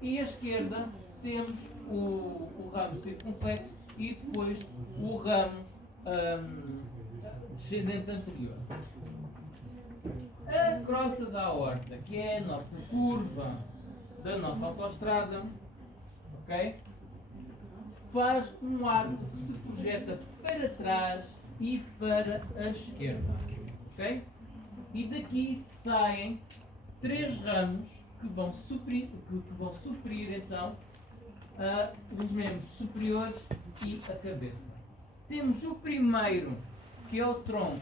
e a esquerda temos o ramo circunflexo e depois o ramo descendente anterior. A crosta da aorta, que é a nossa curva da nossa autoestrada, ok? Faz um arco que se projeta para trás e para a esquerda, ok? E daqui saem 3 ramos que vão suprir então os membros superiores e a cabeça. Temos o primeiro, que é o tronco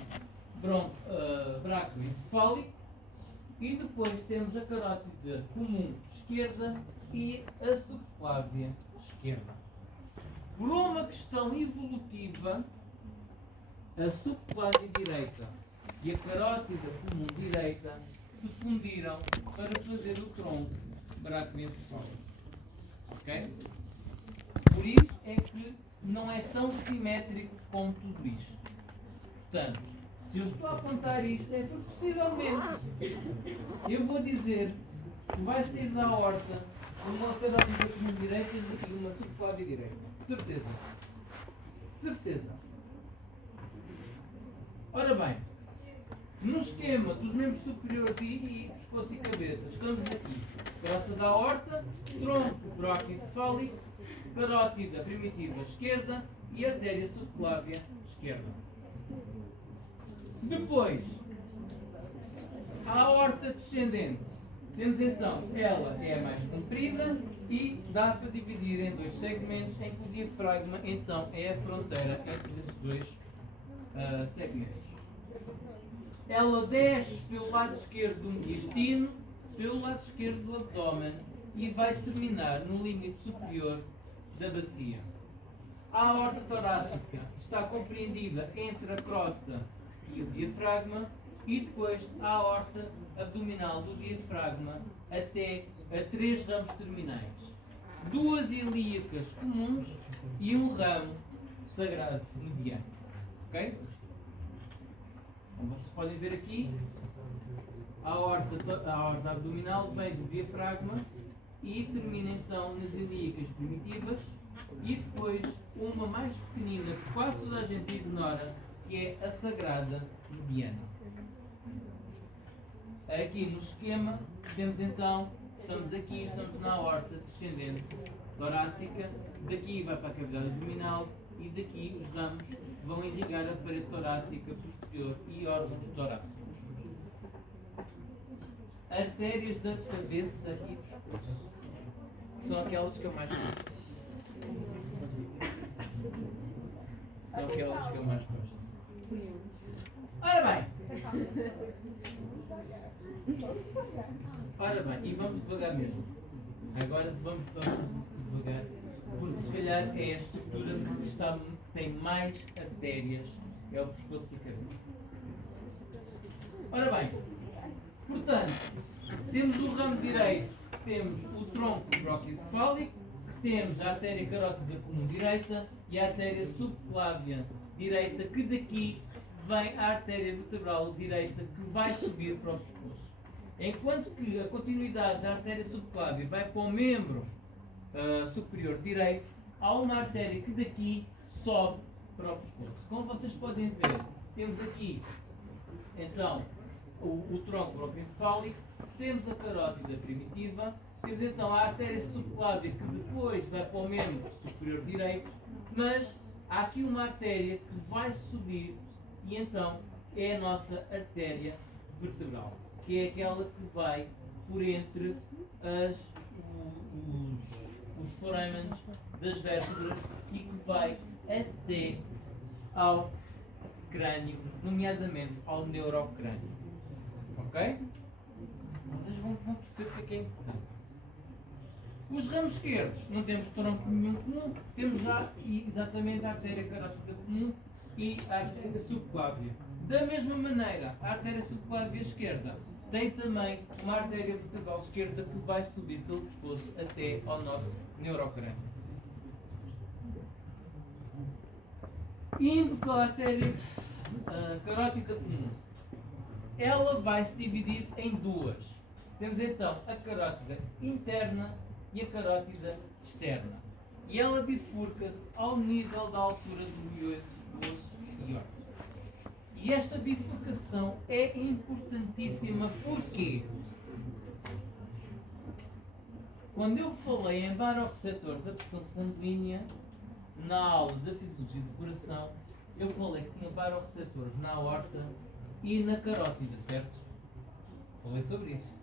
braquioencefálico, e depois temos a carótida comum esquerda e a subclávia esquerda. Por uma questão evolutiva, a subclávia direita e a carótida comum direita se fundiram para fazer o tronco braquioencefálico. Ok? Por isso é que não é tão simétrico como tudo isto. Portanto, se eu estou a apontar isto, é porque possivelmente eu vou dizer que vai sair da aorta uma carótida comum direita e uma subclávia direita. Certeza. Certeza. Ora bem, no esquema dos membros superiores e pescoço e cabeça, estamos aqui. Graça da aorta, tronco braquioencefálico, carótida primitiva esquerda e artéria subclávia esquerda. Depois, a aorta descendente. Temos então, ela é a mais comprida e dá para dividir em dois segmentos, em que o diafragma então é a fronteira entre esses dois segmentos. Ela desce pelo lado esquerdo do mediastino, pelo lado esquerdo do abdômen e vai terminar no limite superior da bacia. A aorta torácica está compreendida entre a crosta e o diafragma e depois a aorta abdominal do diafragma até a 3 ramos terminais. 2 ilíacas comuns e um ramo sagrado mediano. Ok? Como vocês podem ver aqui, a aorta abdominal vem do diafragma e termina então nas ilíacas primitivas e depois uma mais pequenina que quase toda a gente ignora, que é a sagrada mediana. Aqui no esquema temos então, estamos na aorta descendente torácica, daqui vai para a cavidade abdominal e daqui os ramos vão irrigar a parede torácica posterior e órgãos torácicos. Artérias da cabeça e pescoço são aquelas que eu mais gosto. São aquelas que eu mais gosto. Ora bem, e vamos devagar mesmo. Agora vamos devagar, porque se calhar é a estrutura que tem mais artérias, é o pescoço e a cabeça. Ora bem, portanto, temos o ramo direito, temos o tronco braquioencefálico, temos a artéria carótida comum direita e a artéria subclávia direita, que daqui vem a artéria vertebral direita que vai subir para o pescoço. Enquanto que a continuidade da artéria subclávia vai para o membro superior direito, há uma artéria que daqui sobe para o pescoço. Como vocês podem ver, temos aqui então o tronco braquioencefálico, temos a carótida primitiva, temos então a artéria subclávia que depois vai para o membro superior direito, mas há aqui uma artéria que vai subir e então é a nossa artéria vertebral, que é aquela que vai por entre os forâmenes das vértebras e que vai até ao crânio, nomeadamente ao neurocrânio. Ok? Vocês vão perceber porque é importante. Os ramos esquerdos, não temos tronco nenhum comum, temos já exatamente a artéria carótida comum e a artéria subclávia. Da mesma maneira, a artéria subclávia esquerda tem também uma artéria vertebral esquerda que vai subir pelo pescoço até ao nosso neurocrânio. Indo pela artéria carótida comum, ela vai se dividir em duas. Temos então a carótida interna e a carótida externa. E ela bifurca-se ao nível da altura do osso e órtese. E esta bifurcação é importantíssima porque quando eu falei em baroreceptor da pressão sanguínea na aula da fisiologia do coração, eu falei que tinha baroreceptores na aorta e na carótida, certo? Falei sobre isso.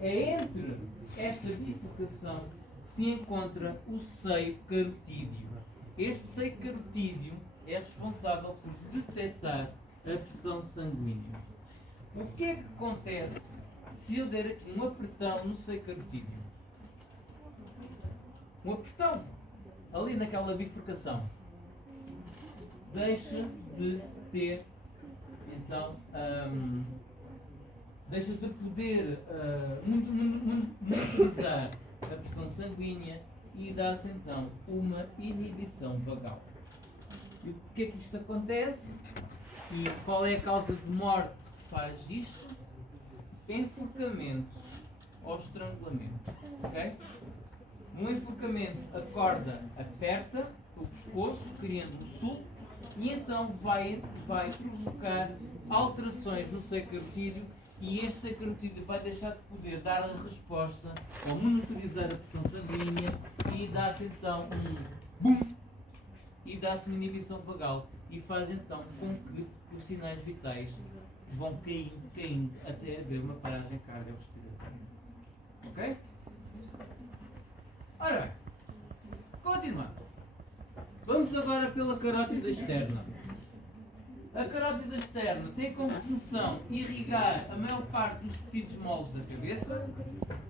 É entre esta bifurcação que se encontra o seio carotídeo. Este seio carotídeo é responsável por detectar a pressão sanguínea. O que é que acontece se eu der aqui um apertão no seio carotídeo? Um apertão. ali naquela bifurcação, deixa de ter, então, deixa de poder monitorizar a pressão sanguínea e dá-se então uma inibição vagal. E porquê que isto acontece? E qual é a causa de morte que faz isto? Enforcamento ou estrangulamento. Okay? No enforcamento, a corda aperta o pescoço, criando um sulco, e então vai provocar alterações no seio carotídeo, e este seio carotídeo vai deixar de poder dar a resposta ou monitorizar a pressão sanguínea, e dá-se então um BUM! E dá-se uma inibição vagal, e faz então com que os sinais vitais vão caindo até haver uma paragem cardiorrespiratória. Ok? Ora bem, continuando. Vamos agora pela carótida externa. A carótida externa tem como função irrigar a maior parte dos tecidos moles da cabeça,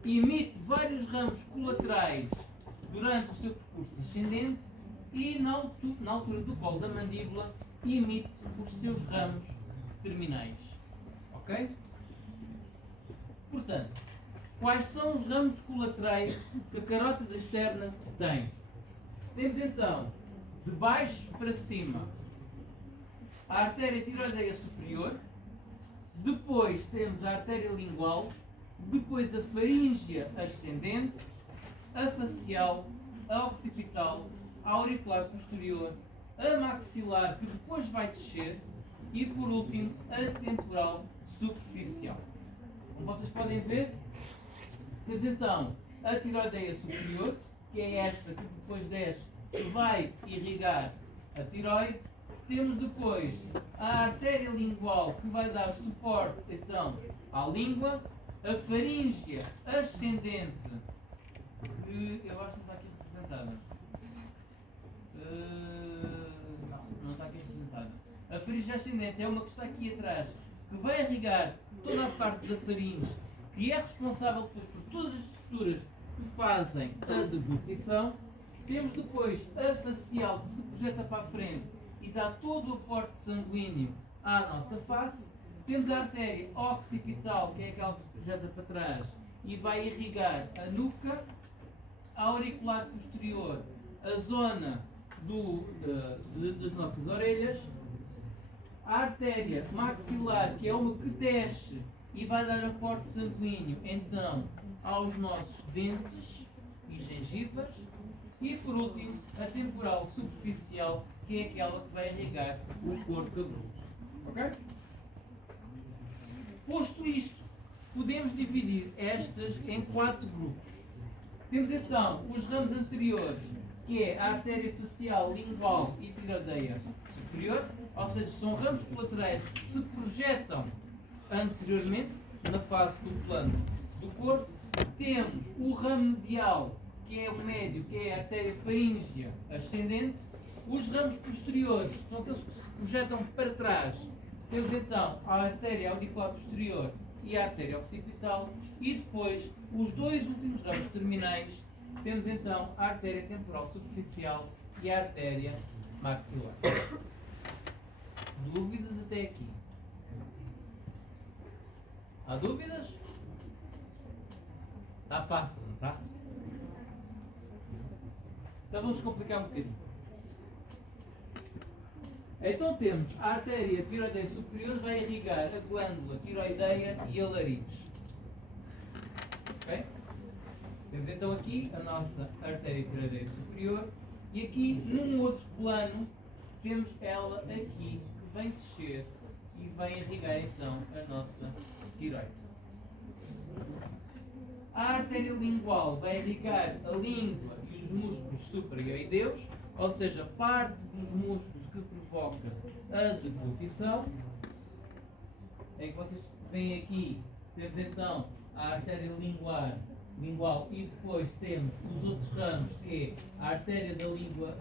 emite vários ramos colaterais durante o seu percurso ascendente e, na altura do colo da mandíbula, emite os seus ramos terminais. Ok? Portanto, quais são os ramos colaterais que a carótida externa tem? Temos então, de baixo para cima, a artéria tiroideia superior, depois temos a artéria lingual, depois a faríngea ascendente, a facial, a occipital, a auricular posterior, a maxilar, que depois vai descer, e por último a temporal superficial. Como vocês podem ver, temos então a tiroideia superior, que é esta que depois desce, que vai irrigar a tiroide. Temos depois a artéria lingual, que vai dar suporte então à língua, a faríngea ascendente, que eu acho que não está aqui representada. Não está aqui representada. A faríngea ascendente é uma que está aqui atrás, que vai irrigar toda a parte da faringe, que é responsável depois por todas as estruturas que fazem a deglutição. Temos depois a facial, que se projeta para a frente e dá todo o aporte sanguíneo à nossa face. Temos a artéria occipital, que é aquela que se projeta para trás e vai irrigar a nuca, a auricular posterior, a zona das nossas orelhas, a artéria maxilar, que é uma que desce e vai dar aporte sanguíneo então aos nossos dentes e gengivas, e por último a temporal superficial, que é aquela que vai irrigar o couro cabeludo. Ok? Posto isto, podemos dividir estas em 4 grupos. Temos então os ramos anteriores, que é a artéria facial, lingual e tiroideia superior, ou seja, são ramos colaterais que se projetam anteriormente na face do plano do corpo. Temos o ramo medial, que é o médio, que é a artéria faríngea ascendente. Os ramos posteriores são aqueles que se projetam para trás. Temos então a artéria auricular posterior e a artéria occipital. E depois, os dois últimos ramos terminais, temos então a artéria temporal superficial e a artéria maxilar. Dúvidas até aqui? Há dúvidas? Está fácil, não está? Então vamos complicar um bocadinho. Então temos a artéria tiroideia superior, vai irrigar a glândula tiroideia e a laringe. Ok? Temos então aqui a nossa artéria tiroideia superior, e aqui num outro plano temos ela aqui, que vem descer e vai irrigar então a nossa tiroide. A artéria lingual vai irrigar a língua e os músculos supraioideus, ou seja, parte dos músculos que provoca a deglutição. Em que vocês veem aqui, temos então a artéria lingual, e depois temos os outros ramos, que é a artéria da língua,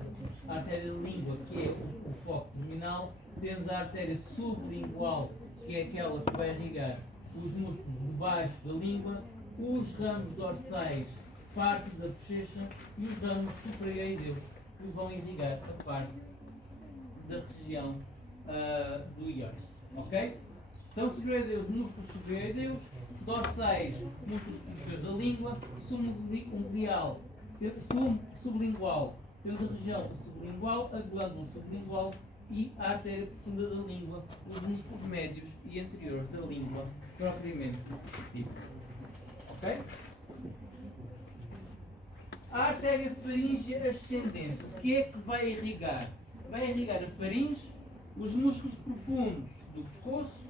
que é o foco terminal. Temos a artéria sublingual, que é aquela que vai irrigar os músculos debaixo da língua, os ramos dorsais, parte da bochecha, e os ramos supraioideus, que vão irrigar a parte da região do iós. Ok? Então, subeoideus, músculos subeoideus, dorsais, músculos superiores da língua, umbilical, sublingual, temos a região sublingual, a glândula sublingual e a artéria profunda da língua, os músculos médios e anteriores da língua, propriamente dita. Ok? A artéria faríngea ascendente, o que é que vai irrigar? Vai irrigar a faringe, os músculos profundos do pescoço,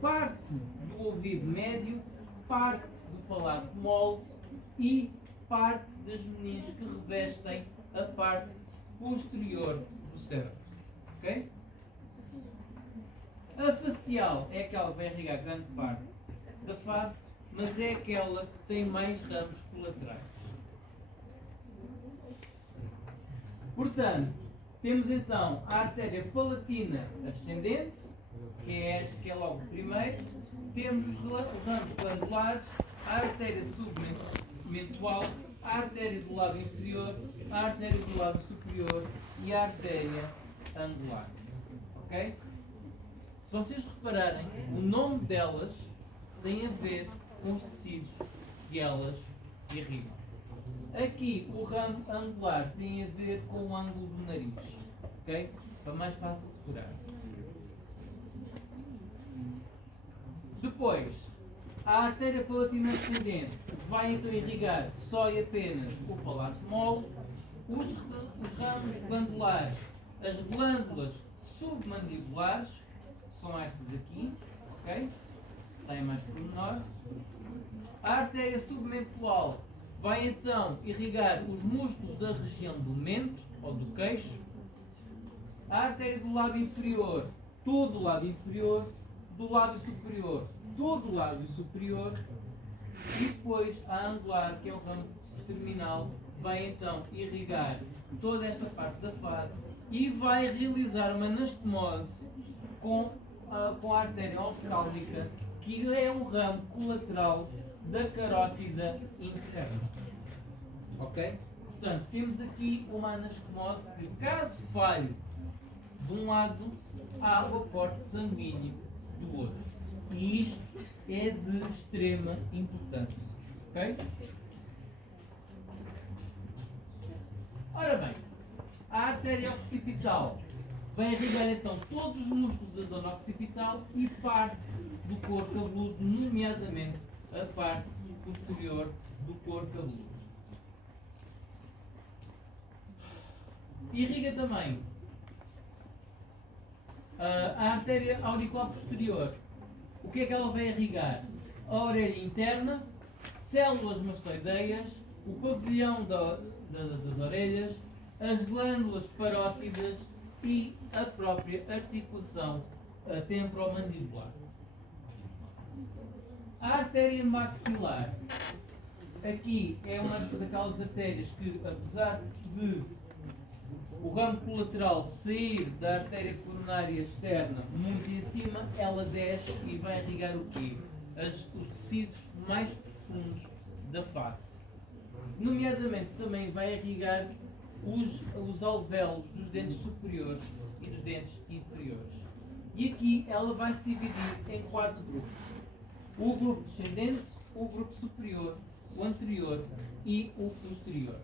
parte do ouvido médio, parte do palato mole e parte das meninges que revestem a parte posterior do cérebro. Ok? A facial é aquela que vai irrigar grande parte da face, mas é aquela que tem mais ramos colaterais. Portanto, temos então a artéria palatina ascendente, que é logo o primeiro. Temos os ramos glandulares, a artéria submentual, a artéria do lado inferior, a artéria do lado superior e a artéria angular. Ok? Se vocês repararem, o nome delas tem a ver com os tecidos que elas irrigam. Aqui o ramo angular tem a ver com o ângulo do nariz. Ok? Para mais fácil de decorar. Depois, a artéria palatina ascendente vai então irrigar só e apenas o palato mole, os ramos glandulares, as glândulas submandibulares, são estas aqui, ok? Tem mais pormenor. A artéria submentual vai então irrigar os músculos da região do mento ou do queixo, a artéria do lado inferior, todo o lado inferior, do lado superior, todo o lado superior, e depois a angular, que é o ramo terminal, vai então irrigar toda esta parte da face e vai realizar uma anastomose com a artéria oftalmica, que é um ramo colateral da carótida interna. Ok? Portanto, temos aqui uma anastomose que, caso falhe de um lado, há o aporte sanguíneo do outro. E isto é de extrema importância. Ok? Ora bem, a artéria occipital vai irrigar então todos os músculos da zona occipital e parte do couro cabeludo, nomeadamente a parte posterior do couro cabeludo. Irriga também a artéria auricular posterior. O que é que ela vai irrigar? A orelha interna, células mastoideias, o pavilhão das orelhas, as glândulas parótidas e a própria articulação temporomandibular. A artéria maxilar, aqui é uma daquelas artérias que, apesar de o ramo colateral sair da artéria coronária externa muito em cima, ela desce e vai irrigar o quê? Os tecidos mais profundos da face. Nomeadamente também vai irrigar os alvéolos dos dentes superiores e dos dentes inferiores. E aqui ela vai se dividir em 4 grupos. O grupo descendente, o grupo superior, o anterior e o posterior.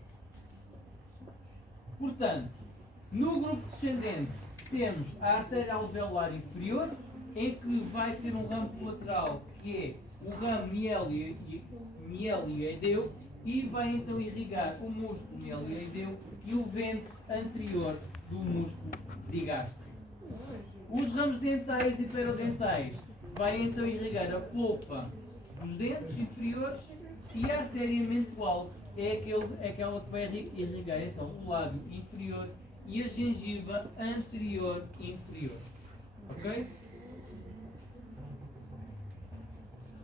Portanto, no grupo descendente temos a artéria alveolar inferior, em que vai ter um ramo colateral que é o ramo mieloideu e vai então irrigar o músculo mieloideu e o vento anterior do músculo digástrico. Os ramos dentais e perodentais vai então irrigar a polpa dos dentes inferiores e a artéria mental é aquela que vai irrigar então o lábio inferior e a gengiva anterior e inferior. Ok?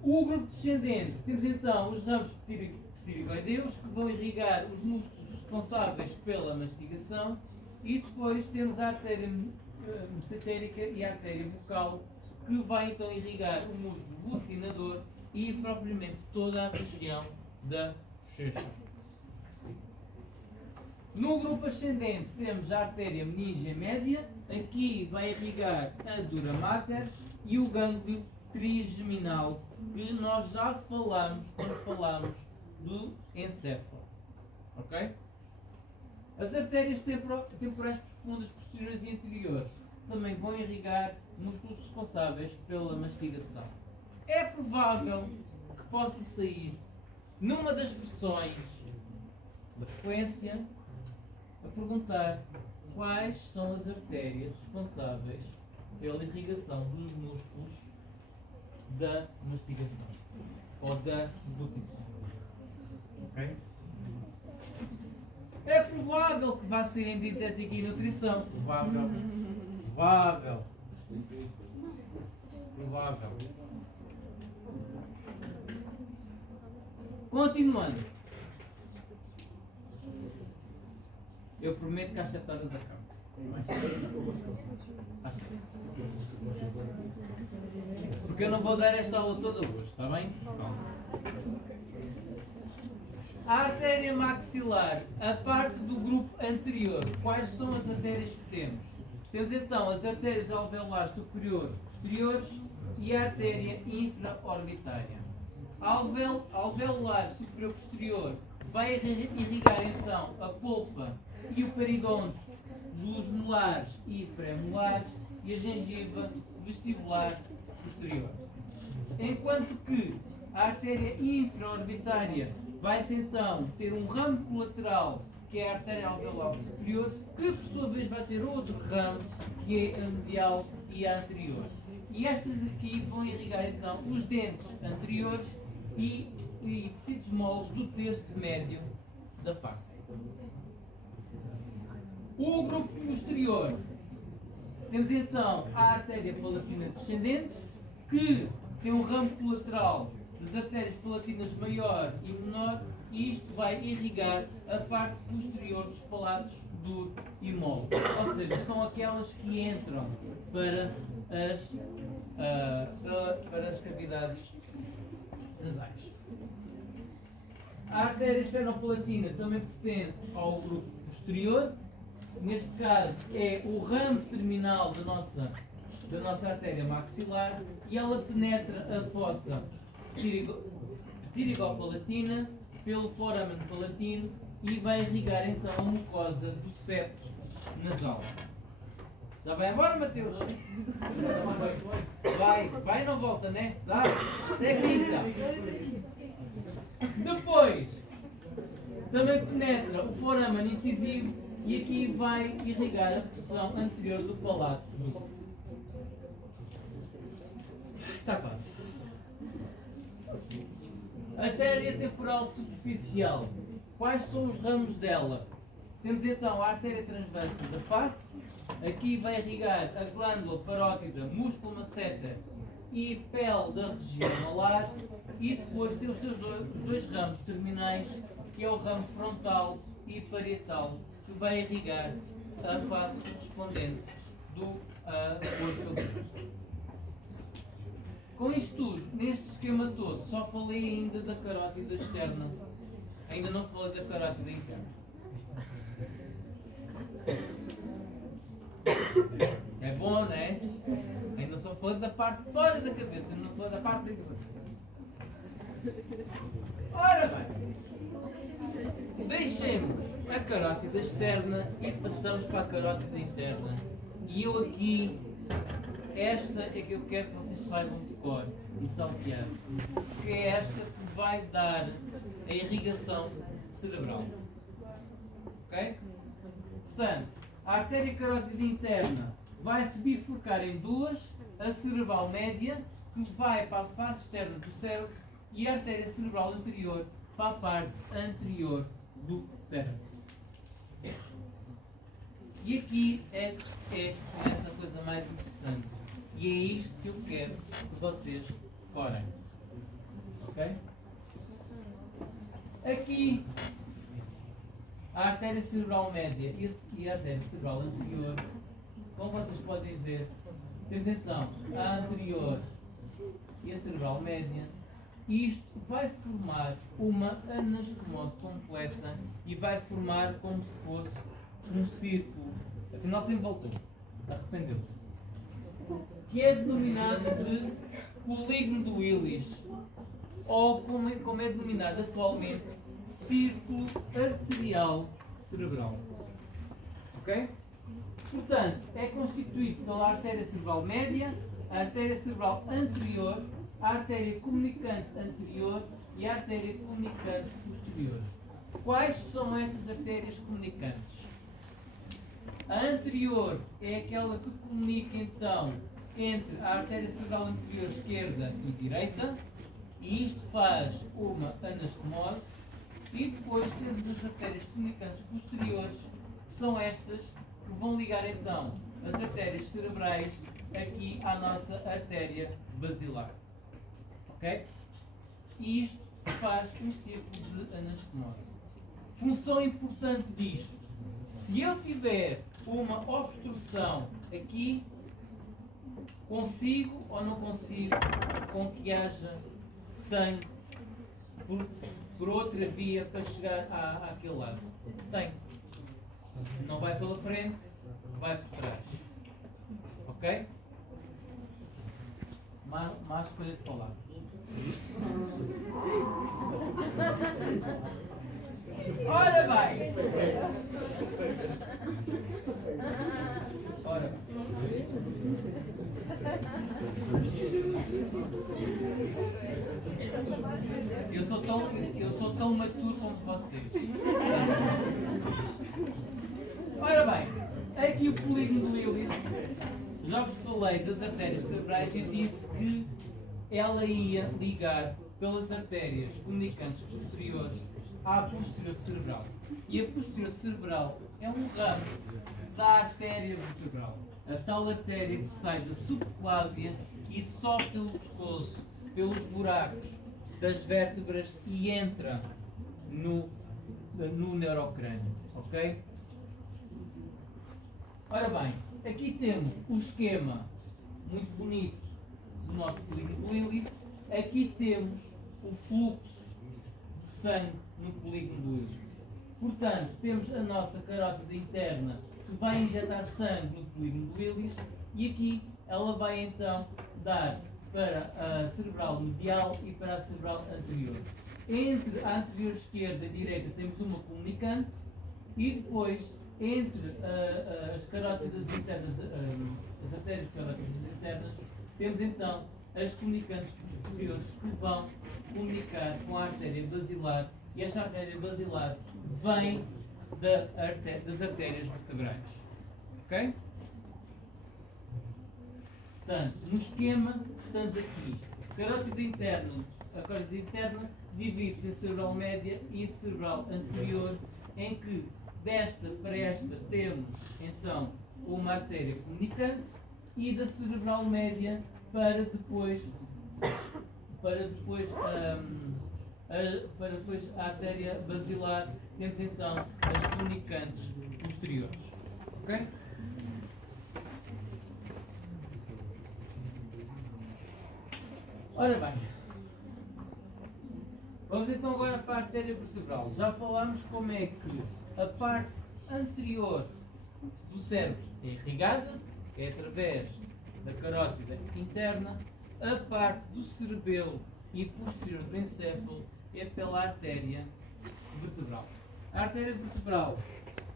O grupo descendente, temos então os ramos pterigoideus que vão irrigar os músculos responsáveis pela mastigação e depois temos a artéria mesentérica e a artéria bucal que vai então irrigar o músculo bucinador e propriamente toda a região da bochecha. No grupo ascendente temos a artéria meníngea média, aqui vai irrigar a dura mater e o gânglio trigeminal, que nós já falamos quando falamos do encéfalo. Ok? As artérias temporais profundas, posteriores e anteriores também vão irrigar músculos responsáveis pela mastigação. É provável que possa sair numa das versões da frequência a perguntar quais são as artérias responsáveis pela irrigação dos músculos da mastigação ou da deglutição. Ok? É provável que vá ser em dietética e nutrição. Provável. Continuando. Eu prometo que às 7 horas acabo. Porque eu não vou dar esta aula toda hoje, está bem? A artéria maxilar, a parte do grupo anterior. Quais são as artérias que temos? Temos então as artérias alveolares superiores e posteriores e a artéria infraorbitária. Alveolar superior posterior vai irrigar então a polpa e o peridonto dos molares e pré-molares e a gengiva vestibular posterior. Enquanto que a artéria infraorbitária vai-se então ter um ramo colateral, que é a artéria alveolar superior, que por sua vez vai ter outro ramo, que é a medial e a anterior. E estas aqui vão irrigar então os dentes anteriores e tecidos moles do terço médio da face. O grupo posterior, temos então a artéria palatina descendente, que tem um ramo colateral das artérias palatinas maior e menor, e isto vai irrigar a parte posterior dos palatos duro e mole. Ou seja, são aquelas que entram para as cavidades nasais. A artéria esfenopalatina também pertence ao grupo posterior. Neste caso é o ramo terminal da nossa artéria maxilar, e ela penetra a fossa pterigopalatina pelo foramen palatino e vai irrigar então a mucosa do septo nasal. Está bem agora, Mateus? Vai e não volta, né? Dá? Até quinta. Depois, também penetra o foramen incisivo e aqui vai irrigar a porção anterior do palato. Está quase. Artéria temporal superficial. Quais são os ramos dela? Temos então a artéria transversa da face. Aqui vai irrigar a glândula parótida, músculo masseter e pele da região malar. E depois tem os seus dois ramos terminais, que é o ramo frontal e parietal, que vai irrigar a face correspondente do corpo cabeludo. Com isto tudo, neste esquema todo, só falei ainda da carótida externa. Ainda não falei da carótida interna. É bom, não é? Ainda só falei da parte de fora da cabeça, ainda não falei da parte dentro da cabeça. Ora bem, deixemos a carótida externa e passamos para a carótida interna. E eu aqui, esta é que eu quero que vocês saibam de cor e saltear, porque é esta que vai dar a irrigação cerebral. Ok? Portanto, a artéria carótida interna vai se bifurcar em duas, a cerebral média, que vai para a face externa do cérebro, e a artéria cerebral anterior para a parte anterior do cérebro. E aqui é essa coisa mais interessante. E é isto que eu quero que vocês decorem. Ok? Aqui, a artéria cerebral média e a artéria cerebral anterior, como vocês podem ver, temos então a anterior e a cerebral média, Isto vai formar uma anastomose completa e vai formar como se fosse um círculo. Afinal, sempre voltou. Arrependeu-se. Que é denominado de polígono de Willis, ou como é denominado atualmente, círculo arterial cerebral. Ok? Portanto, é constituído pela artéria cerebral média, a artéria cerebral anterior, a artéria comunicante anterior e a artéria comunicante posterior. Quais são estas artérias comunicantes? A anterior é aquela que comunica então entre a artéria cerebral anterior esquerda e direita, e isto faz uma anastomose. E depois temos as artérias comunicantes posteriores, que são estas que vão ligar então as artérias cerebrais aqui à nossa artéria basilar. Ok? E isto faz um círculo de anastomose. Função importante disto: se eu tiver uma obstrução aqui, consigo ou não consigo com que haja sangue por outra via para chegar àquele lado? Tem. Não vai pela frente, vai por trás. Ok? Má escolha de palavras. Ora bem! Ora bem. Eu sou tão maturo como vocês. Ora bem, aqui o polígono de Willis, já vos falei das artérias cerebrais e disse que ela ia ligar pelas artérias comunicantes posteriores à posterior cerebral. E a posterior cerebral é um ramo da artéria vertebral. A tal artéria que sai da subclávia e só pelo pescoço, pelos buracos das vértebras e entra no neurocrânio. Ok? Ora bem, aqui temos o esquema muito bonito do nosso polígono de Willis. Aqui temos o fluxo de sangue no polígono de Willis. Portanto, temos a nossa carótida interna que vai injetar sangue no polígono de Willis e aqui ela vai então dar para a cerebral medial e para a cerebral anterior. Entre a anterior esquerda e a direita temos uma comunicante e depois entre as carótidas internas, as artérias carótidas internas, temos então as comunicantes posteriores que vão comunicar com a artéria basilar e esta artéria basilar vem das artérias vertebrais. Ok? Portanto, no esquema estamos aqui. Carótida interna. A carótida interna divide-se em cerebral média e cerebral anterior, em que desta para esta temos então uma artéria comunicante e da cerebral média para depois a artéria basilar temos então as comunicantes posteriores. Ok? Ora bem, vamos então agora para a artéria vertebral. Já falámos como é que a parte anterior do cérebro é irrigada, é através da carótida interna, a parte do cerebelo e posterior do encéfalo é pela artéria vertebral. A artéria vertebral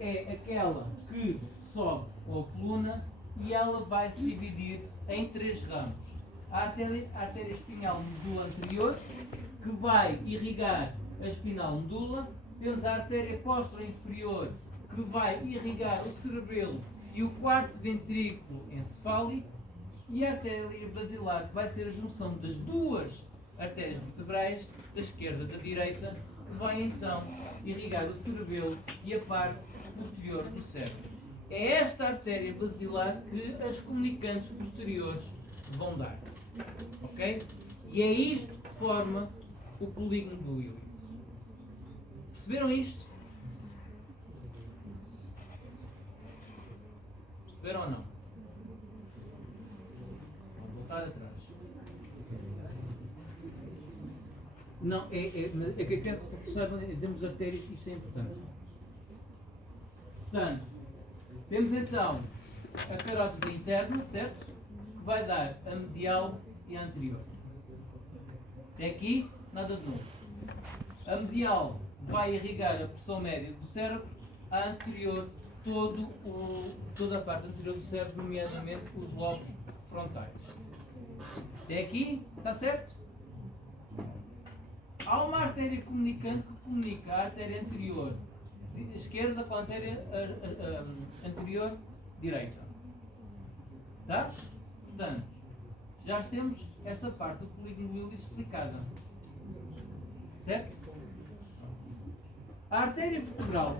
é aquela que sobe a coluna e ela vai se dividir em três ramos. A artéria espinhal medula anterior, que vai irrigar a espinal medula. Temos a artéria póstera inferior, que vai irrigar o cerebelo e o quarto ventrículo encefálico. E a artéria basilar, que vai ser a junção das duas artérias vertebrais, da esquerda e da direita, que vai então irrigar o cerebelo e a parte posterior do cérebro. É esta artéria basilar que as comunicantes posteriores vão dar. Ok? E é isto que forma o polígono de Willis. Perceberam isto? Perceberam ou não? Vou voltar atrás. Não, é que eu quero que vocês saibam, em termos de artérias, isto é importante. Portanto, temos então a carótida interna, certo? Que vai dar a medial e a anterior. Até aqui, nada de novo. A medial vai irrigar a porção média do cérebro, a anterior, toda a parte anterior do cérebro, nomeadamente os lobos frontais. Até aqui, está certo? Há uma artéria comunicante que comunica a artéria anterior esquerda com a artéria anterior direita. Tá? Portanto, já temos esta parte do polígono Willis explicada. Certo? A artéria vertebral,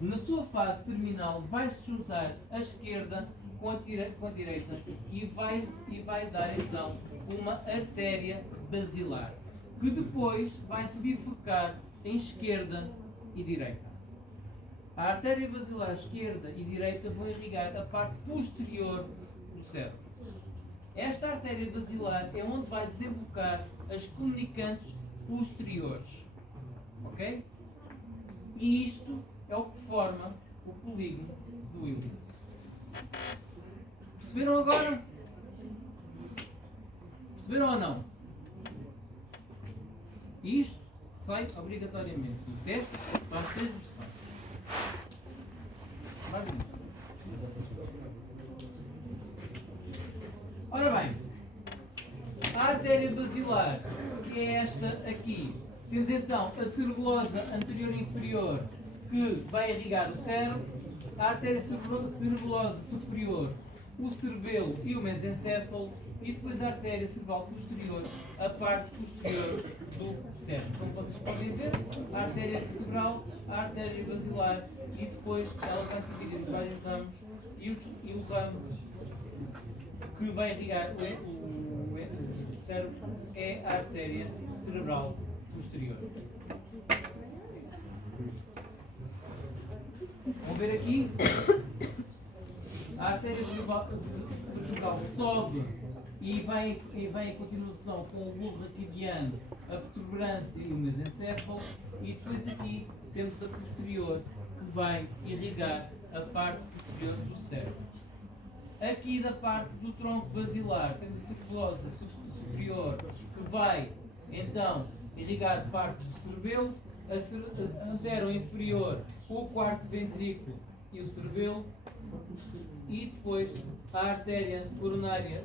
na sua fase terminal, vai se juntar à esquerda com a direita e vai dar então uma artéria basilar, que depois vai se bifurcar em esquerda e direita. A artéria basilar esquerda e direita vão irrigar a parte posterior do cérebro. Esta artéria basilar é onde vai desembocar as comunicantes posteriores. Ok? E isto é o que forma o polígono do Willis. Perceberam agora? Perceberam ou não? Isto sai obrigatoriamente do teste para as 3 versões. Mais um. Ora bem, a artéria basilar, que é esta aqui, temos então a cerebelosa anterior e inferior, que vai irrigar o cérebro, a artéria cerebelosa superior, o cerebelo e o mesencéfalo, e depois a artéria cerebral posterior, a parte posterior do cérebro. Como vocês podem ver, a artéria vertebral, a artéria basilar, e depois ela vai se dividir em vários ramos, e o ramo que vai irrigar o cérebro é a artéria cerebral posterior. Vamos ver aqui. A artéria vertebral sobe e vai em continuação com o bulbo raquidiano, a protuberância e o mesencéfalo, e depois aqui temos a posterior, que vai irrigar a parte posterior do cérebro. Aqui da parte do tronco basilar temos a cerebelosa superior, que vai então irrigar parte do cerebelo, a antero inferior, o quarto ventrículo e o cerebelo, e depois a artéria coronária,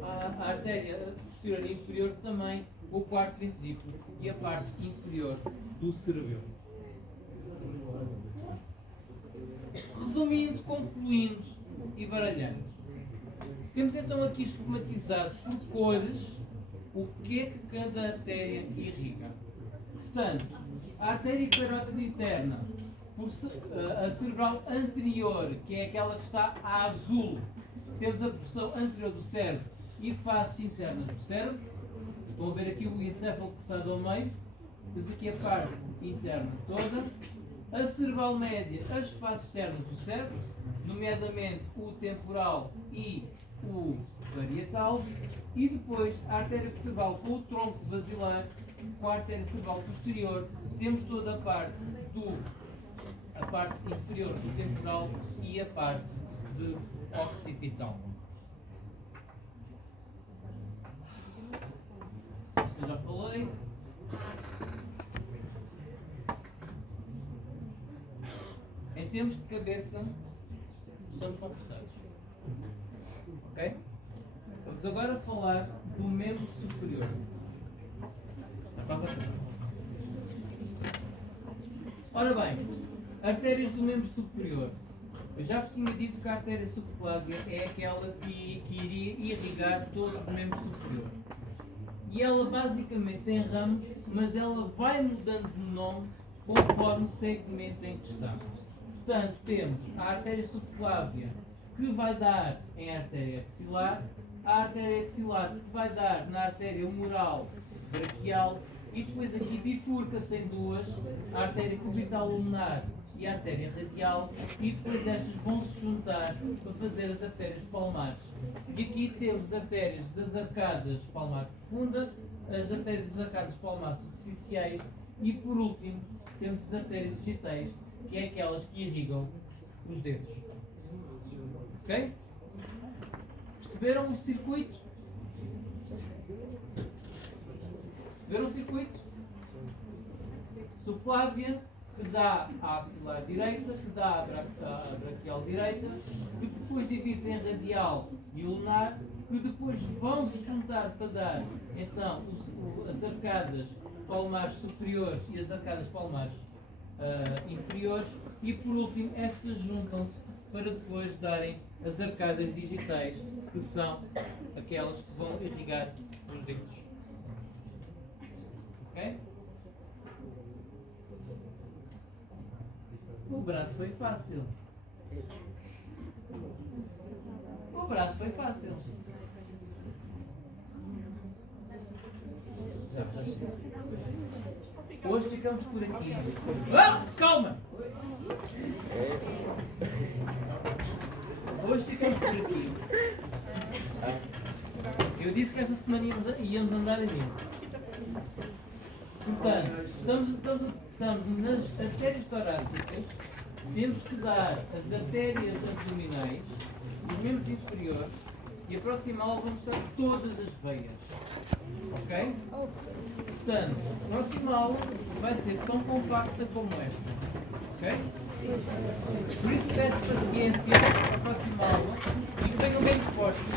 a artéria posterior e inferior também, o quarto ventrículo e a parte inferior do cerebelo. Resumindo, concluindo e baralhando, temos então aqui esquematizado por cores o que é que cada artéria irriga. Portanto, a artéria carótida interna, a cerebral anterior, que é aquela que está a azul, temos a porção anterior do cérebro e faces internas do cérebro. Estão a ver aqui o encéfalo cortado ao meio. Temos aqui a parte interna toda. A cerebral média, as faces externas do cérebro, nomeadamente o temporal e o parietal, e depois a artéria vertebral com o tronco basilar, com a artéria cerebral posterior, temos toda a parte inferior do temporal e a parte de occipital. Isto eu já falei. Em termos de cabeça, estamos conversados. Ok? Vamos agora falar do membro superior. Ora bem, artérias do membro superior. Eu já vos tinha dito que a artéria subclávia é aquela que iria irrigar todos os membros superiores. E ela basicamente tem ramos, mas ela vai mudando de nome conforme o segmento em que está. Portanto, temos a artéria subclávia, que vai dar em artéria axilar, a artéria axilar que vai dar na artéria humeral braquial, e depois aqui bifurca-se em duas, a artéria cubital ulnar e a artéria radial, e depois estas vão se juntar para fazer as artérias palmares. E aqui temos artérias das arcadas palmar profunda, as artérias e as arcadas palmares superficiais e por último temos as artérias digitais, que é aquelas que irrigam os dedos. Ok? Perceberam o circuito? Perceberam o circuito? Subclávia, que dá à axilar direita, que dá à braquial direita, que depois divide em radial e lunar, que depois vão se juntar para dar então as arcadas palmares superiores e as arcadas palmares inferiores, e por último estas juntam-se para depois darem as arcadas digitais, que são aquelas que vão irrigar os dedos. Ok? O braço foi fácil. O braço foi fácil. Hoje ficamos por aqui. Ah, calma! Hoje ficamos por aqui. Eu disse que esta semana íamos andar a mim. Portanto, estamos nas artérias torácicas, temos que dar as artérias abdominais, os membros inferiores, e a próxima aula vamos dar todas as veias. Ok? Portanto, a próxima aula vai ser tão compacta como esta. Ok? Por isso peço paciência para a próxima aula e que venham bem dispostos.